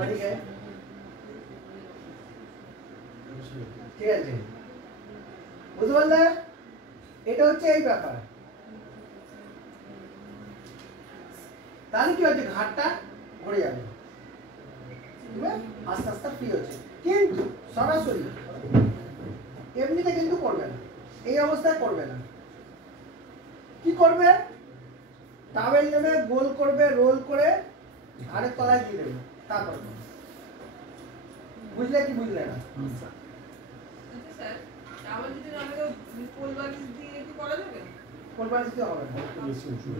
ওদিকে, ঠিক আছে? বুঝতে পারলে? এটা হচ্ছে এই ব্যাপার। তাহলে কি হচ্ছে? ঘাটটা ঘুরে যাবে, আস্তে আস্তে ফ্রি হচ্ছে। কিন্তু সরাসরি এমনিতে কিন্তু করবে না, এই অবস্থায় করবে না। কি করবে? টাওয়েল নেবে, গোল করবে, রোল করে আরেক তলায় দিয়ে দেবে, তারপর বুঝলে কি বুঝলে না? আচ্ছা স্যার, টাওয়েল যদি না লাগে কোল বালিশ দিয়ে কি করা যাবে? কোল বালিশ দিয়ে হবে না। বেশি ওষুধ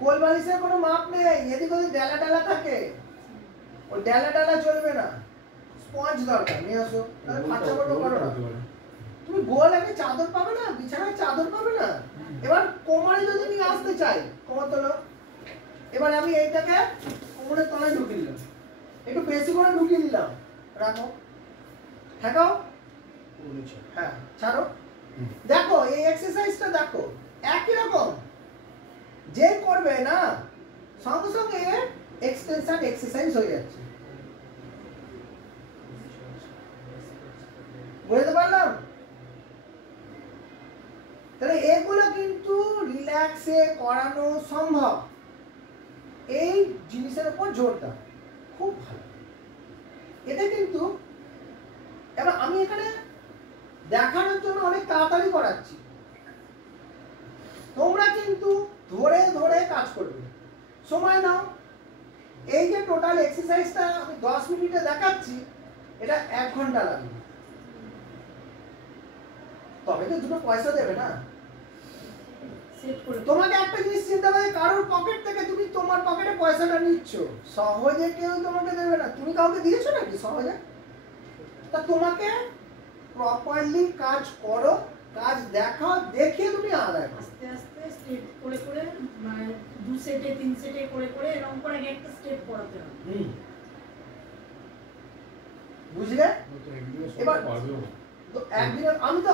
কোল বালিশের কোনো মাপ নেই, এদিক ওদিক ডালা ডালা থাকে, ওই ডালা ডালা চলবে না। স্পঞ্জ দরকার, নিয়ে আসো, তাহলে বাচ্চা বড় করো না। তুমি গোল একটা চাদর পাবে না, বিছানায় চাদর পাবে না। এবার কোমরে যদি নিয়ে আসতে চাই, কোমর তোলো। এবার আমি এইটাকে কোমরের তলায় ঢুকিয়ে দিলাম, একটু বেশি করে ঢুকিয়ে দিলাম, রাখো, ঠেকাও, হ্যাঁ ছাড়ো। দেখো এই এক্সারসাইজটা দেখো একই রকম, যে করবে না সঙ্গে সঙ্গে এক্সটেনশন এক্সারসাইজ হয়ে যাচ্ছে। বুঝতে পারলাম? তাহলে এগুলো কিন্তু রিল্যাক্সে করানো সম্ভব, এই জিনিসের উপর জোর দাও, খুব ভালো। এটা কিন্তু এবার আমি এখানে দেখানোর জন্য অনেক তাড়াতাড়ি করাচ্ছি, তোমরা কিন্তু ধরে ধরে কাজ করবে, সময় নাও। এই যে টোটাল এক্সারসাইজটা আমি 10 মিনিটে দেখাচ্ছি, এটা 1 ঘন্টা লাগবে, তবে তো দুটো পয়সা দেবে না। তোমাকে একটা জিনিস চিন্তা করে, কারোর পকেট থেকে তুমি তোমার পকেটে পয়সাটা নিচ্ছ, সহজে কেউ তোমাকে দেবে না। তুমি কাউকে দিয়েছো নাকি সহজে? তা তোমাকে প্রপারলি কাজ করো, কাজ দেখাও, দেখে তুমি আদায় করো। আস্তে আস্তে স্টেপ করে করে, মানে 2 সেটে 3 সেটে করে করে এরকম করে একটা স্টেপ করাতে হবে। বুঝলে? এবার পারবে তো একদিনে আমি তো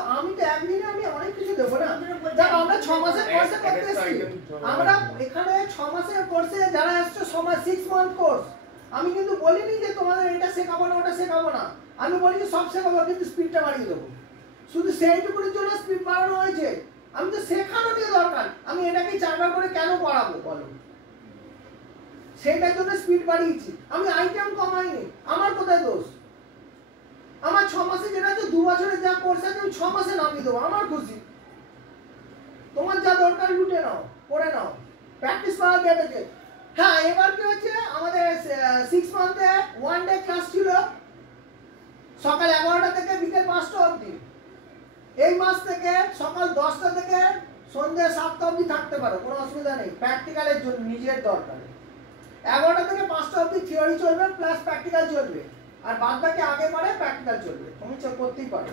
একদিনে আমি অনেক কিছু দেবো না। দেখো আমরা 6 মাসের কোর্সে করতে এসেছি, আমরা এখানে 6 মাসের কোর্সে যারা আসছে 6 মান্থ কোর্স, আমি কিন্তু বলিনি যে তোমাদের এটা শেখাবো না ওটা শেখাবো না, আমি বলি যে সব শেখাবো, কিন্তু স্পিডটা বাড়িয়ে দেবো। শুধু সেইটুকুর জন্য স্পিড বাড়ানো হয়েছে, আমি তো শেখানো নিয়ে দরকার, আমি এটাকে 4 বার করে কেন পড়াবো বলো? সেটার জন্য স্পিড বাড়িয়েছি, আমি আইটেম কমাইনি। আমার কোথায় দোষ? আমার 6 মাসে যেটা আছে, 2 বছরের যা কোর্স আছে আমি 6 মাসে নামিয়ে দেবো, আমার খুশি। তোমার যা দরকার লুটে নাও, পড়ে নাও, প্র্যাকটিস করা বেড়েছে। হ্যাঁ, এবার কি হচ্ছে, আমাদের 6 মান্থে 1 ডে ক্লাস ছিল, সকাল 11টা থেকে বিকেল 5টা অবধি। এই মাস থেকে সকাল 10টা থেকে সন্ধ্যে 7টা অবধি থাকতে পারো, কোনো অসুবিধা নেই, প্র্যাকটিক্যালের জন্য নিজের দরকারে। 11টা থেকে 5টা অবধি থিওরি চলবে, প্লাস প্র্যাকটিক্যাল চলবে, আর বাদ বাকি আগে পরে প্র্যাকটিক্যাল চলবে, তুমি করতেই পারো।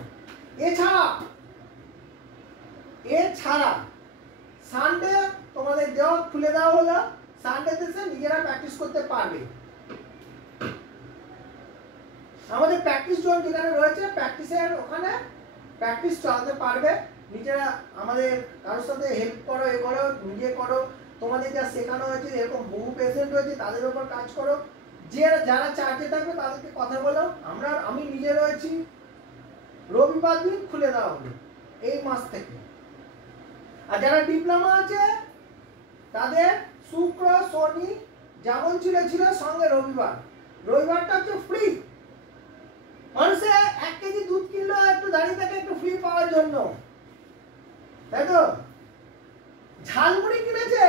এছাড়া সানডে তোমাদের দেওয়া খুলে দেওয়া হলো, সানডেতে এসে নিজেরা প্র্যাকটিস করতে পারবে। আমাদের প্র্যাকটিস জোন যেখানে রয়েছে, প্র্যাকটিসের ওখানে প্র্যাকটিস চালাতে পারবে, নিজেরা আমাদের কারোর সাথে হেল্প করো, এ করো, নিজে করো, তোমাদের যা শেখানো হয়েছে, এরকম বহু পেশেন্ট রয়েছে, তাদের উপর কাজ করো। যারা চার্জে থাকবে তাদেরকে কথা বলো। আমি নিজে রয়েছি, রবিবার দিন খুলে দেওয়া হলো এই মাস থেকে। আর যারা ডিপ্লোমা আছে তাদের শুক্র শনি যেমন ছিল সঙ্গে রবিবারটা হচ্ছে ফ্রি। মানুষে 1 কেজি দুধ কিনলো একটু দাঁড়িয়ে থাকে একটু ফ্রি পাওয়ার জন্য, তাই তো? ঝালমুড়ি কিনেছে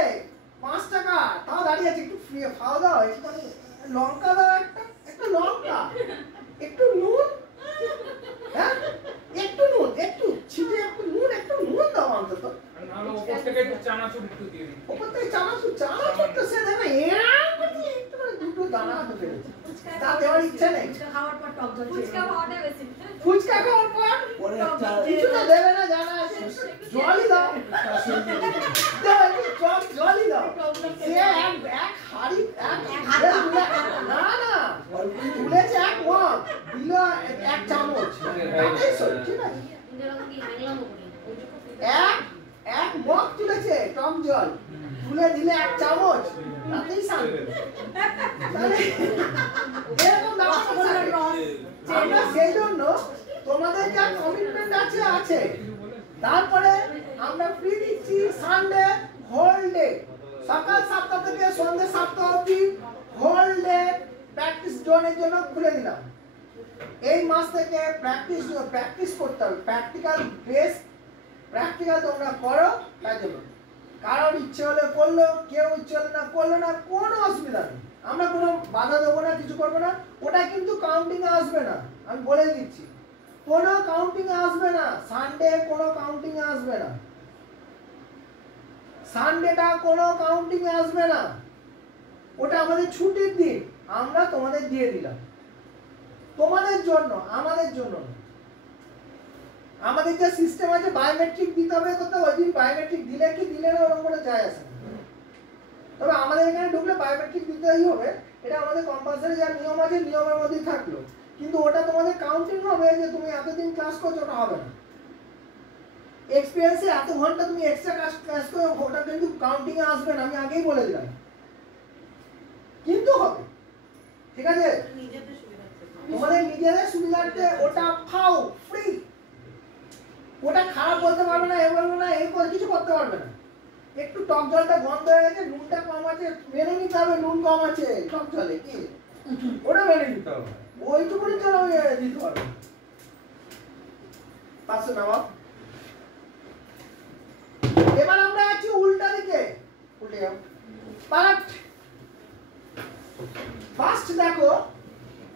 5 টাকা, তাও দাঁড়িয়ে আছে, একটু ফ্রি খাওয়া দাও, একটু লঙ্কা দাও, একটা লঙ্কা, একটু নুন, হ্যাঁ একটু নুন, একটু ছিটে একটু নুন দাও অন্তত। নাহলে ওপর থেকে একটু চানাচুর একটু দিয়ে দিই। ওপর থেকে চানাচুর তো সে দেবে, একটু করে দুটো দানা তো ফেলেছে, তা দেওয়ার ইচ্ছা নেই। ফুচকা খাওয়ার পর টক জল ফুচকা খাওয়াটা বেশি। ফুচকা খাওয়ার পর পরে একটা কিছু তো দেবে না, জানা আছে, জলই দাও, দাও একটু জলই দাও। সে এক হাড়ি না তুলেছে, 1 মগ দিল 1 চামচ, তাতেই সব ঠিক আছে। এক মগ তুলেছে টক জল, তুলে দিলে 1 চামচ, তাতেই শান্ত। এরকম আমরা সেই জন্য তোমাদের যা কমিটমেন্ট আছে, তারপরে আমরা ফ্রি দিচ্ছি সানডে হোল ডে, সকাল 7টা থেকে সন্ধ্যে 7টা অবধি হোল ডে প্র্যাকটিস জোনের জন্য খুলে দিলাম। এই মাস থেকে প্র্যাকটিস করতে হবে, প্র্যাকটিক্যাল বেস প্র্যাকটিক্যাল তোমরা করো, তাই জন্য কারোর ইচ্ছে হলে করলো, কেউ ইচ্ছে হলে না করলো না, কোনো অসুবিধা নেই। আমরা কোনো বাধা দেবো না, কিছু করবো না। ওটা কিন্তু কাউন্টিং এ আসবে না, আমি বলে দিচ্ছি। কোনো কাউন্টিং এ আসবে না, সানডে কোনো কাউন্টিং এ আসবে না, সানডেটা কোনো কাউন্টিং এ আসবে না। ওটা আমাদের ছুটির দিন, আমরা তোমাদের দিয়ে দিলাম, তোমাদের জন্য, আমাদের জন্য না। আমাদের যে সিস্টেম আছে বায়োমেট্রিক দিতে হবে তো, ওই দিন বায়োমেট্রিক দিলে কি দিলে না ওরকম কোনো যায় আসে না। তবে আমাদের এখানে ঢুকলে বায়োমেট্রিক দিতেই হবে, এটা আমাদের কম্পালসারি যা নিয়ম আছে নিয়মের মধ্যেই থাকলো। কিন্তু ওটা তোমাদের কাউন্টিং হবে যে তুমি এতদিন ক্লাস করছো, ওটা হবে না। এক্সপেরিয়েন্সে এত ঘন্টা তুমি এক্সট্রা ক্লাস করো, ওটা কিন্তু কাউন্টিং এ আসবে না, আমি আগেই বলে দিলাম। কিন্তু হবে, ঠিক আছে? নিজেদের সুবিধার্থে। তোমাদের নিজেদের সুবিধার্থে ওটা খাও ফ্রি। ওটা খারাপ বলতে পারবে না, এ বলবে না, এই কিছু করতে পারবে না। একটু টক জলটা বন্ধ হয়ে গেছে, নুনটা কম আছে, মেনে নিতে হবে। নুন কম আছে টক জলে, কি ওটা মেনে নিতে হবে। ওইটুকুনি জল আমি দিতে পারবো। পাঁচশো নাও। এবার আমরা আছি উল্টা দিকে, উল্টে যাও। পার্ট ফার্স্ট দেখো,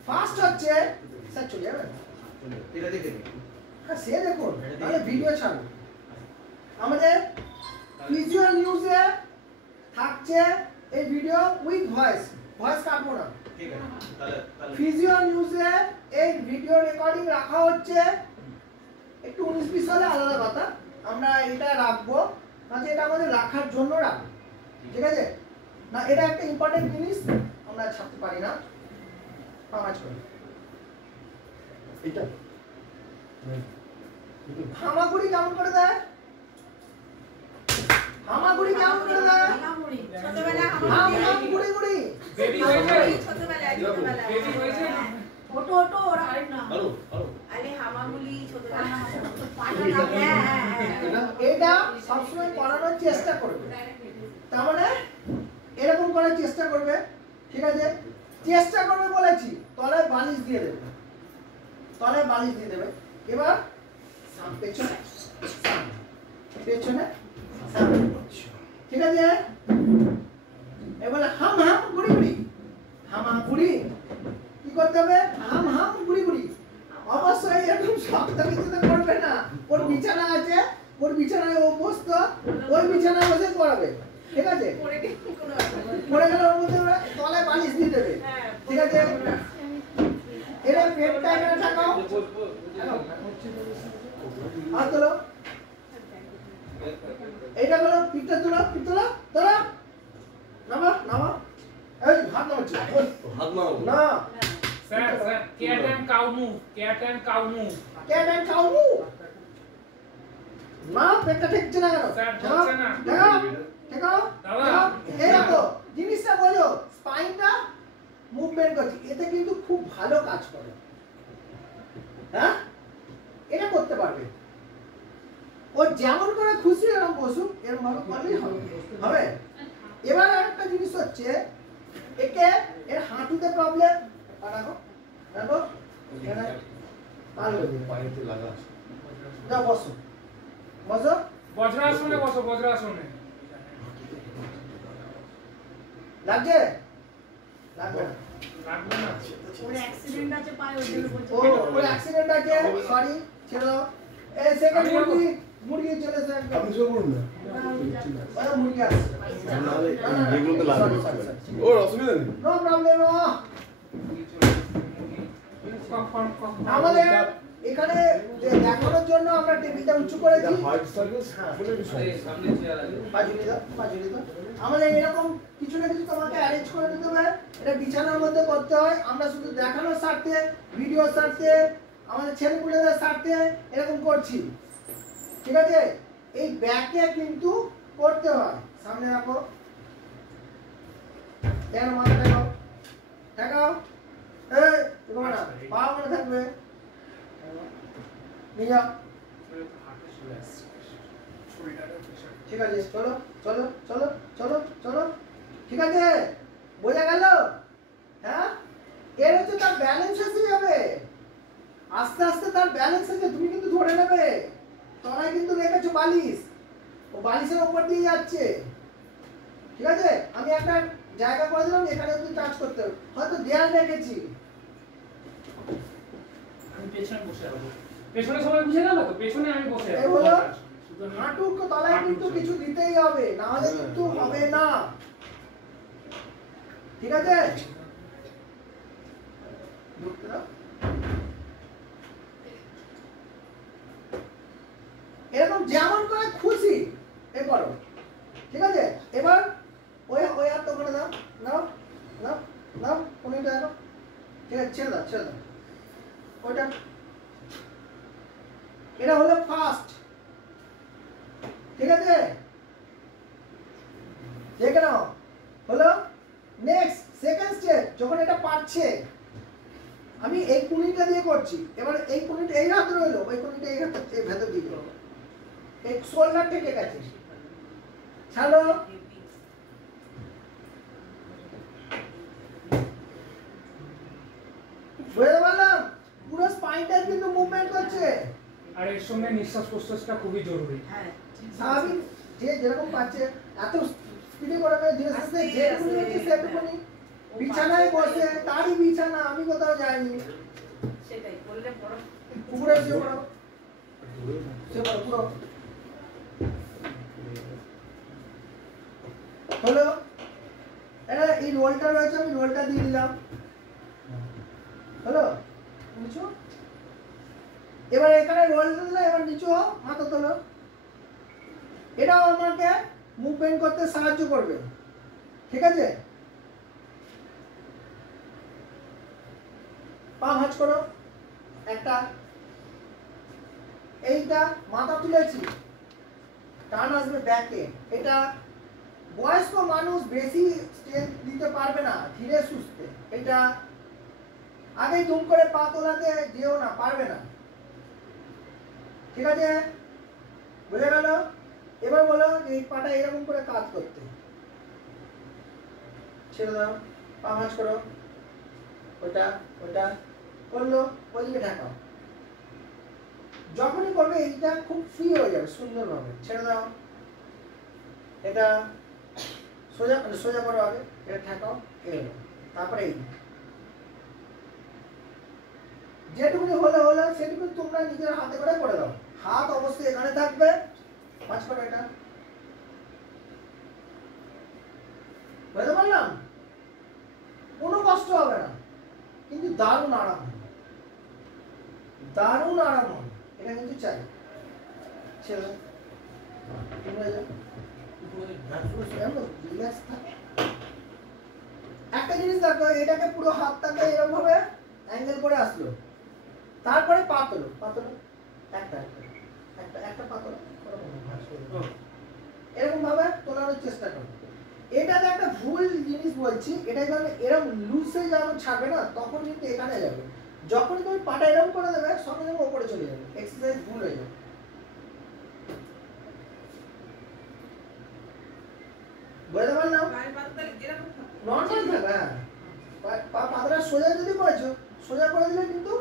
ফার্স্ট হচ্ছে স্যার চলে যাবে এটা দেখে নি। হ্যাঁ সে দেখুন, তাহলে ভিডিও ছাড়ো। আমাদের ভিজুয়াল নিউজে থাকছে এই ভিডিও উইথ ভয়েস, ভয়েস কাটবো না, ঠিক আছে, তাহলে ভিজুয়াল নিউজে এই ভিডিও রেকর্ডিং রাখা হচ্ছে। একটু 19-20 সালে আলাদা কথা, আমরা এটা রাখবো না, যে এটা আমাদের রাখার জন্য রাখবো, ঠিক আছে না? এটা একটা ইম্পর্টেন্ট জিনিস, আমরা ছাড়তে পারি না। কাজ করি এটা হামাগুড়ি কেমন করে দেয়? হামাগুড়ি কেমন করে দেয়? ছোটবেলায় হাম হাম গুড়ি গুড়ি। বেবি হয়েছে, ছোটবেলায় বেবি হয়েছে। ওটো ওটো ওরা আর না। আরো আরে হামাগুলি ছোটবেলায় এটা সবসময় করানোর চেষ্টা করবে, তার মানে এরকম করার চেষ্টা করবে, ঠিক আছে? চেষ্টা করবে বলেছি, তলায় বালিশ দিয়ে দেবে, তলায় বালিশ দিয়ে দেবে। এবার পেছনে সামনে, পেছনে সামনে, ঠিক আছে? এবার হাম হাম গুড়ি গুড়ি, হাম হাম গুড়ি কি করতে হবে? হাম হাম গুড়ি গুড়ি। অবশ্যই এরকম শক্ত কিছুতে করবে না। ওর বিছানা আছে, ওর বিছানায় ও বসত, ওই বিছানায় বসে পড়াবে, ঠিক আছে? পড়ে গেলে কোনো ব্যাপার না। পড়ে গেলে ওর মধ্যে তলায় বালিশ দিয়ে দেবে, হ্যাঁ, ঠিক আছে? এরা পেটটা এখানে ঠাকাও, হাত তোলো, এইটা হলো পিঠটা তোলো, পিঠ তোলো, তোলো, নামা নামা, এই হাত নামাচ্ছি হাত নাও না, sir sir cat and cow move, cat and cow move. Cat and cow move. মা পেটটা ঠেকছে না কেন? স্যার, ঠেকছে না। ঠেকাও, ঠেকাও, দাদা। ঠেকাও। এই দেখো জিনিসটা বোঝো, স্পাইনটা মুভমেন্ট করছে, এতে কিন্তু খুব ভালো কাজ করে। হ্যাঁ, এটা করতে পারবে। ও যেমন করে খুশি এরকম বসুক, এরকম ভাবে করলেই হবে, হবে। এবার একটা জিনিস হচ্ছে, একে এর হাঁটুতে প্রবলেম, দেখো দেখো এখানে ভালো পায়েতে লাগা আছে। যাও বসো, বসো। বজ্রাসনে বসো, বজ্রাসনে। লাগছে? লাগবে না। লাগবে না। ওর অ্যাক্সিডেন্ট আছে পায়ে, ওই জন্য বলছে। ওর অ্যাক্সিডেন্ট আছে, সরি, ছেড়ে দাও। এই সেকেন্ড মুরগি, মুরগি চলে এসে একদম। আপনি শুয়ে পড়ুন না। ওরা মুরগি আসছে। নাহলে এগুলোতে লাগবে। ওর অসুবিধা নেই। No problem. কখন কখন আমাদের এখানে যে দেখানোর জন্য আমরা টেবিলটা উঁচু করেছি। হোয়াইট সার্ভিস ফুলে বিষয়। পাঁচুলি দাও, পাঁচুলি দাও। আমাদের এরকম কিছু না কিছু তোমাকে অ্যারেঞ্জ করে দিতে হবে। এটা বিছানার মধ্যে করতে হয়। আমরা শুধু দেখানোর স্বার্থে, ভিডিওর স্বার্থে, আমাদের ছেলেপুলেদের স্বার্থে এরকম করছি, ঠিক আছে? এই ব্যাকে কিন্তু করতে হয়। সামনে রাখো, কেন মাথা ঠেকাও, ঠেকাও, এই দেখো না, পা মনে থাকবে, নিয়ে যাও, ঠিক আছে? চলো চলো চলো চলো চলো, ঠিক আছে? বোঝা গেল? হ্যাঁ, এর হচ্ছে তার ব্যালেন্স এসে যাবে, আস্তে আস্তে তার ব্যালেন্স এসে, তুমি কিন্তু ধরে নেবে। তলায় কিন্তু রেখেছো বালিশ, ও বালিশের উপর দিয়ে যাচ্ছে, ঠিক আছে? আমি একটা জায়গা করে দিলাম, এখানে তুমি কাজ করতে হবে, হয়তো দেয়াল রেখেছি, আমি পেছনে বসে আছি, পেছনে সবাই বুঝে গেল তো, পেছনে আমি বসে আছি। এই হলো শুধু আমি- হাঁটুর তলায় কিন্তু কিছু দিতেই হবে, না হলে কিন্তু হবে না, ঠিক আছে? ঢুকতে দাও। এরকম যেমন করে খুশি এ করো, ঠিক আছে? এবার ওই ওই হাতটা করে দাও, নাও নাও নাও, কোনটা নাও, ঠিক আছে? ছেড়ে দাও, ছেড়ে দাও ওইটা। এটা হলো ফার্স্ট, ঠিক আছে? দেখে নাও, হলো নেক্সট সেকেন্ড স্টেপ। যখন এটা পারছে, আমি এই কুনিটা দিয়ে করছি, এবার এই কুনিটা এই হাতে রইলো, ওই কুনিটা এই হাতে এই ভেতর দিয়ে দেবো, এই শোল্ডার থেকে গেছে, ছাড়ো, বুঝতে পারলাম? পুরো স্পাইনটা কিন্তু মুভমেন্ট করছে। আর এর সঙ্গে নিঃশ্বাস প্রশ্বাসটা খুবই জরুরি। হ্যাঁ স্বাভাবিক যে যেরকম পাচ্ছে, এত স্পিডে করে করে ধীরে ধীরে যেটুকুনি হচ্ছে সেটুকুনি। বিছানায় বসে, তারই বিছানা, আমি কোথাও যাইনি, সেটাই করলে বড় পুকুরে শুয়ে পড়ো, শুয়ে পড়ো পুরো। হলো, এটা এই রোলটা রয়েছে, আমি রোলটা দিয়ে দিলাম, হলো নিচু। এবার এখানে রোলটা দিলে, এবার নিচু হও, মাথা তোলো। এটাও আমাকে মুভমেন্ট করতে সাহায্য করবে, ঠিক আছে? পা ভাঁজ করো একটা, এইটা মাথা তুলেছি, টান আসবে ব্যাকে। এটা বয়স্ক মানুষ বেশি স্ট্রেংথ দিতে পারবে না, ধীরে সুস্থে। এটা আগেই দুম করে পা তোলাতে যেও না, পারবে না, ঠিক আছে? বুঝে গেল? এবার বলো এই পাটা এরকম করে কাজ করতে, ছেড়ে দাও, পা ভাঁজ করো, ওটা ওটা করলো, ওইদিকে ঢাকাও। যখনই করবে এইটা খুব ফ্রি হয়ে যাবে সুন্দরভাবে, ছেড়ে দাও, এটা সোজা সোজা করো, আগে এটা ঠেকাও, এলো, তারপরে এই যেটুকুনি হলো হলো সেটুকুনি তোমরা নিজের হাতে করে দাও। হাত অবশ্যই এখানে থাকবে, মাছ করো এটা, বুঝতে পারলাম? কোনো কষ্ট হবে না, কিন্তু দারুণ আরাম হবে, দারুণ আরাম হবে, এটা কিন্তু চাই। ছেড়ে একটা জিনিস দেখো, এটাকে পুরো হাতটাকে এরকম ভাবে অ্যাঙ্গেল করে আসলো, তারপরে পা তোলো, পা তোলো, একটা একটা একটা পা তোলো, এরকম ভাবে তোলানোর চেষ্টা করো। এটাতে একটা ভুল জিনিস বলছি, এটা যখন এরকম লুজে যখন ছাড়বে না, তখন কিন্তু এখানে যাবে। যখন তুমি পাটা এরকম করে দেবে, সঙ্গে সঙ্গে ওপরে চলে যাবে, এক্সারসাইজ ভুল হয়ে যাবে। বুঝতে পারলাম? পায়ের পাতা এরকম থাকে। নর্মাল থাকবে, হ্যাঁ। পা পাতাটা সোজা যদি করেছো, সোজা করে দিলে কিন্তু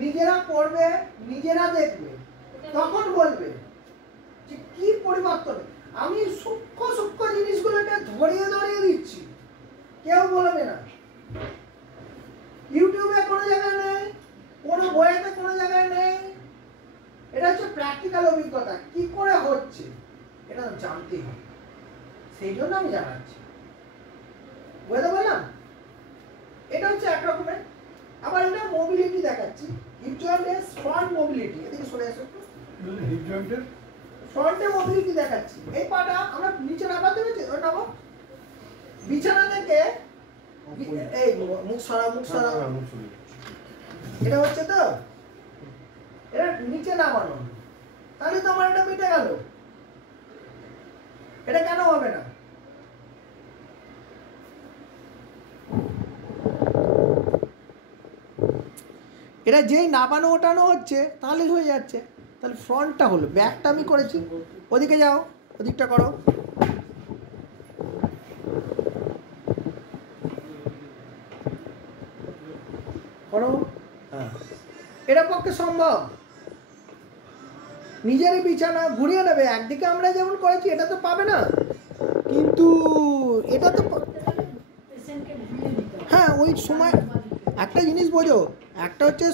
নিজেরা করবে, নিজেরা দেখবে, তখন বলবে যে কি পরিবর্তন। আমি সূক্ষ্ম সূক্ষ্ম জিনিসগুলোকে ধরিয়ে ধরিয়ে দিচ্ছি, কেউ বলবে না। ইউটিউবে কোনো জায়গায় নেই, কোনো বইয়েতে কোনো জায়গায় নেই। এটা হচ্ছে প্র্যাকটিক্যাল অভিজ্ঞতা, কি করে হচ্ছে এটা জানতেই হবে, সেই জন্য আমি জানাচ্ছি। বুঝতে পারলাম? এটা হচ্ছে একরকমের। আবার এটা মোবিলিটি দেখাচ্ছি, হিপ জয়েন্টের ফ্রন্ট মোবিলিটি। এদিকে সরে আসো, হিপ জয়েন্টের ফ্রন্টে মোবিলিটি দেখাচ্ছি। এই পাটা আমরা নিচে নামাতে হচ্ছে, ওই নামো, বিছানা থেকে এই মুখ সরা, মুখ সরা, এটা হচ্ছে তো, এটা নিচে নামানো, তাহলে তো আমার এটা মিটে গেল। এটা কেন হবে না? এটা যেই নামানো ওঠানো হচ্ছে তাহলে হয়ে যাচ্ছে। তাহলে ফ্রন্টটা হলো, ব্যাকটা আমি করেছি, ওদিকে যাও, ওদিকটা করো, করো, হ্যাঁ, এটা পক্ষে সম্ভব। নিজেরই বিছানা ঘুরিয়ে নেবে। একদিকে আমরা যেমন করেছি এটা তো পাবে না, কিন্তু এটা তো পেশেন্টকে ঘুরিয়ে দিতে হবে। হ্যাঁ ওই সময় একটা জিনিস বোঝো, একটা হচ্ছে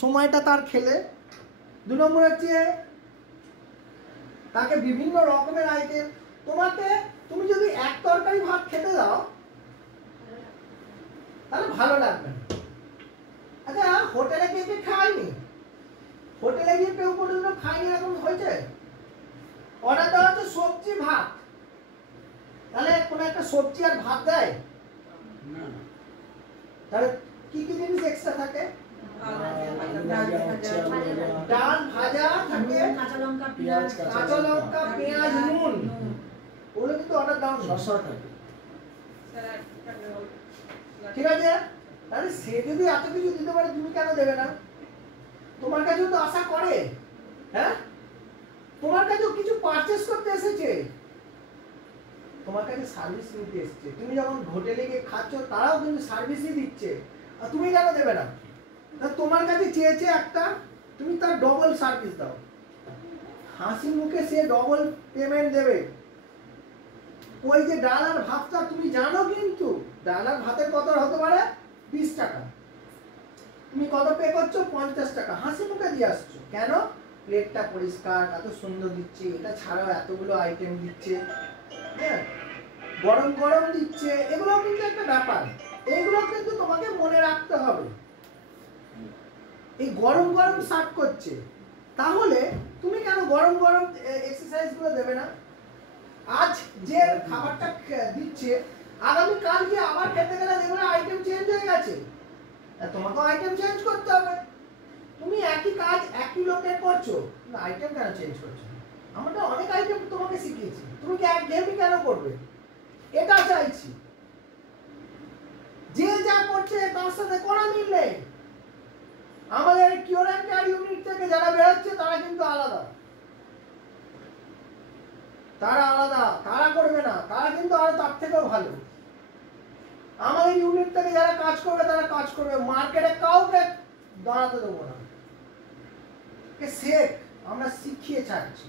সময়টা তার খেলে, 2 নম্বর হচ্ছে তাকে বিভিন্ন রকমের আইটেম। তুমি যদি এক তরকারি ভাত খেতে দাও তাহলে ভালো লাগবে না। আচ্ছা হোটেলে কে কে খায়নি? হোটেলে গিয়ে কেউ কোনোদিনও খায়নি এরকম হয়েছে? অর্ডার দেওয়া হচ্ছে সবজি ভাত, তাহলে কোনো একটা সবজি আর ভাত দেয়? না তাহলে কি কি জিনিস এক্সট্রা থাকে? ডাল ভাজা থাকে, কাঁচা লঙ্কা পেঁয়াজ কাঁচা লঙ্কা পেঁয়াজ নুন, ওগুলো কিন্তু অর্ডার দাও না। শসা থাকে। ঠিক আছে, তাহলে সে যদি এত কিছু দিতে পারে তুমি কেন দেবে না? তোমার কাছেও তো আশা করে, হ্যাঁ তোমার কাছেও কিছু পারচেজ করতে এসেছে, তোমার কাছে সার্ভিস নিতে এসেছে। তুমি যখন হোটেলে গিয়ে খাচ্ছ তারাও কিন্তু সার্ভিসই দিচ্ছে, আর তুমি কেন দেবে না? তোমার কাছে চেয়েছে একটা, তুমি তার ডবল সার্ভিস দাও, হাসি মুখে সে ডবল পেমেন্ট দেবে। ওই যে ডাল আর ভাতটা তুমি জানো, কিন্তু ডাল আর ভাতের কত হতে পারে? 20 টাকা, তুমি কত পে করছো? 50 টাকা, হাসি মুখে দিয়ে আসছো। কেন? প্লেটটা পরিষ্কার, এত সুন্দর দিচ্ছে, এটা ছাড়াও এতগুলো আইটেম দিচ্ছে, হ্যাঁ গরম গরম দিচ্ছে, এগুলো কিন্তু একটা ব্যাপার। এইগুলো কিন্তু তোমাকে মনে রাখতে হবে। এই গরম গরম সার্ভ করছে, তাহলে তুমি কেন গরম গরম এক্সারসাইজ গুলো দেবে না? আজ যে খাবারটা দিচ্ছে, আগামী কাল গিয়ে আবার খেতে গেলে দেখবে আইটেম চেঞ্জ হয়ে গেছে, তোমাকে আইটেম চেঞ্জ করতে হবে। তুমি একই কাজ একই লোকের করছো, আইটেম কেন চেঞ্জ করছো? আমরা অনেক আইটেম তোমাকে শিখিয়েছি, তুমি কি একঘেয়েমি কেন করবে? এটা চাইছি, যে যা করছে তার সাথে কোনো মিল নেই। আমাদের কিওর অ্যান্ড কেয়ার ইউনিট থেকে যারা বেরোচ্ছে তারা কিন্তু আলাদা, তারা করবে না, তারা কিন্তু আরো তার থেকেও ভালো। আমাদের ইউনিট থেকে যারা কাজ করবে তারা কাজ করবে, মার্কেটে কাউকে দাঁড়াতে দেবো না। শেখ আমরা শিখিয়ে ছাড়ছি,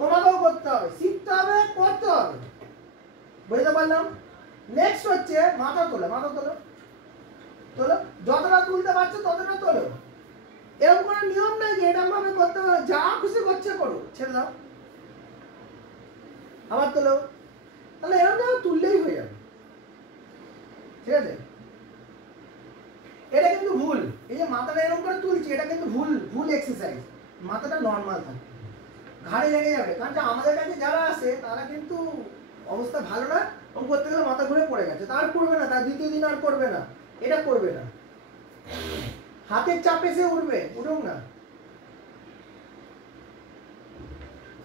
তোমাকেও করতে হবে, শিখতে হবে, করতে হবে। বুঝতে পারলাম? নেক্সট হচ্ছে মাথা তোলো, যতটা তুলতে পারছো ততটা তোলো। এরকম কোনো নিয়ম নাই যে এরকম ভাবে করতে হবে, যা খুশি করছে করো, ছেড়ে দাও। আবার তোলো, তাহলে এরকম তুললেই হয়ে যাবে। ঠিক আছে, এটা কিন্তু ভুল। এই যে মাথাটা এরকম করে তুলছি, এটা কিন্তু ভুল এক্সারসাইজ। মাথাটা নর্মাল থাকে, ঘাড়ে লেগে যাবে। কারণ আমাদের কাছে যারা আসে তারা কিন্তু অবস্থা ভালো না, করতে গেলে মাথা ঘুরে পড়ে গেছে, তার করবে না, তার দ্বিতীয় দিন আর করবে না, এটা করবে না। হাতের চাপে সে উঠুক না,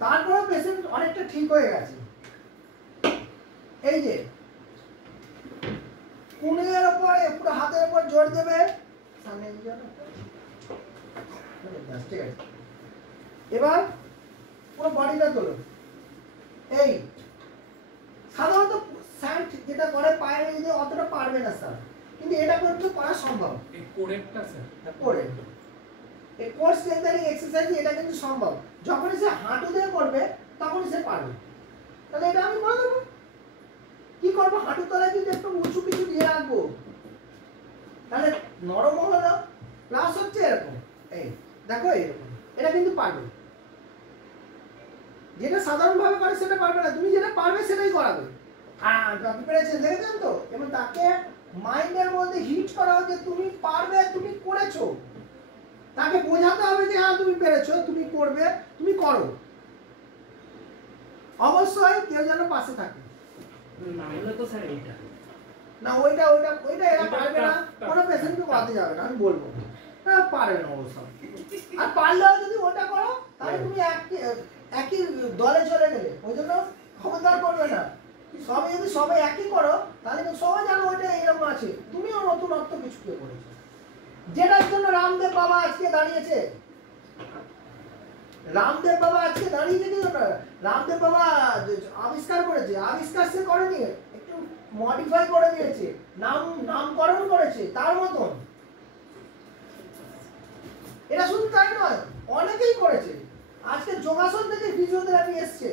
তারপরেও পেশেন্ট অনেকটা ঠিক হয়ে গেছে। এই যে কুনিয়ের উপর পুরো হাতের উপর জোর দেবে, সামনে এগিয়ে যাও। ঠিক আছে, এবার পুরো বডিটা তোলো। এই সাধারণত স্যান্ট যেটা করে পায়ের এই যে অতটা পারবে না স্যার, কিন্তু এটা কিন্তু করা সম্ভব। এই কোরেটটা স্যার, করে এই কোর স্ট্রেংথেনিং এক্সারসাইজ এটা কিন্তু সম্ভব। যখনই সে হাঁটু দিয়ে করবে তখনই সে পারবে। তাহলে এটা আমি করে দেবো। কি করবো? হাঁটু তলায় কিন্তু একটু উঁচু কিছু দিয়ে রাখবো, তাহলে নরম হলো, প্লাস হচ্ছে এরকম। এই দেখো এরকম, এটা কিন্তু পারবে। যেটা সাধারণভাবে করে সেটা পারবে না, তুমি যেটা পারবে সেটাই করাবে। আপনি পেরেছেন, দেখেছেন তো? এবং তাকে মাইন্ডের মধ্যে হিট করা হচ্ছে, তুমি পারবে, তুমি করেছো। তাকে বোঝাতে হবে যে হ্যাঁ তুমি পেরেছো, তুমি করবে, তুমি করো। অবশ্যই কেউ যেন পাশে থাকে না হলে তো স্যার এইটা না, ওইটা এরা পারবে না, কোনো পেশেন্টকে করাতে যাবে না, আমি বলবো পারবে না অবশ্য। আর পারলেও যদি ওটা করো তাহলে তুমি একই দলে চলে গেলে, ওই জন্য খবরদার করবে না। সবাই একই করো, তাহলে সবাই জানো ওইটা এরকম আছে, তুমিও নতুনত্ব কিছু করেছো। যেটার জন্য রামদেব বাবা আজকে দাঁড়িয়েছে, কি জন্য? রামদেব বাবা আবিষ্কার করেছে, আবিষ্কার সে করেনি, একটু মডিফাই করে দিয়েছে, নামকরণ করেছে তার মতন। এটা শুধু তাই নয়, অনেকেই করেছে। আজকে যোগাসন থেকে ফিজিওথেরাপি এসছে,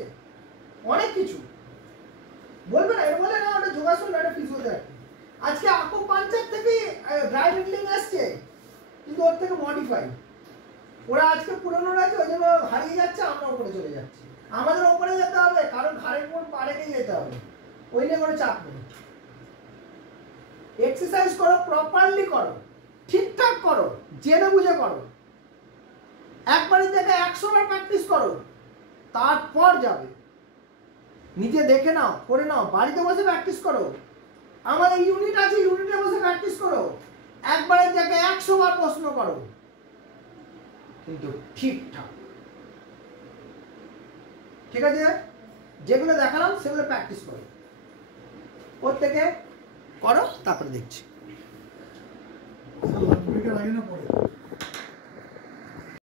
অনেক কিছু বলবে না, এটা বলে না ওটা যোগাসন না, এটা ফিজিওথেরাপি। আজকে আকুপাঞ্চার থেকে ড্রাই নিডলিং এসছে, কিন্তু ওর থেকে মডিফাই। ওরা আজকে পুরনো আছে, ওই জন্য হারিয়ে যাচ্ছে, আমরা উপরে চলে যাচ্ছি। আমাদের উপরে যেতে হবে, কারণ ঘাড়ের উপর পা রেখেই যেতে হবে, ওই নিয়ে কোনো চাপ নেই। এক্সারসাইজ করো, প্রপারলি করো, ঠিকঠাক করো, জেনে বুঝে করো। একবারের জায়গায় 100 বার প্র্যাকটিস করো, তারপর যাবে। নিজে দেখে নাও, করে নাও, বাড়িতে বসে প্র্যাকটিস করো। আমাদের ইউনিট আছে, ইউনিটে বসে প্র্যাকটিস করো। একবারের জায়গায় 100 বার প্রশ্ন করো, কিন্তু ঠিকঠাক। ঠিক আছে, যেগুলো দেখালাম সেগুলো প্র্যাকটিস করো, প্রত্যেকে করো, তারপরে দেখছি। লাঞ্চ ব্রেকের আগে না পরে?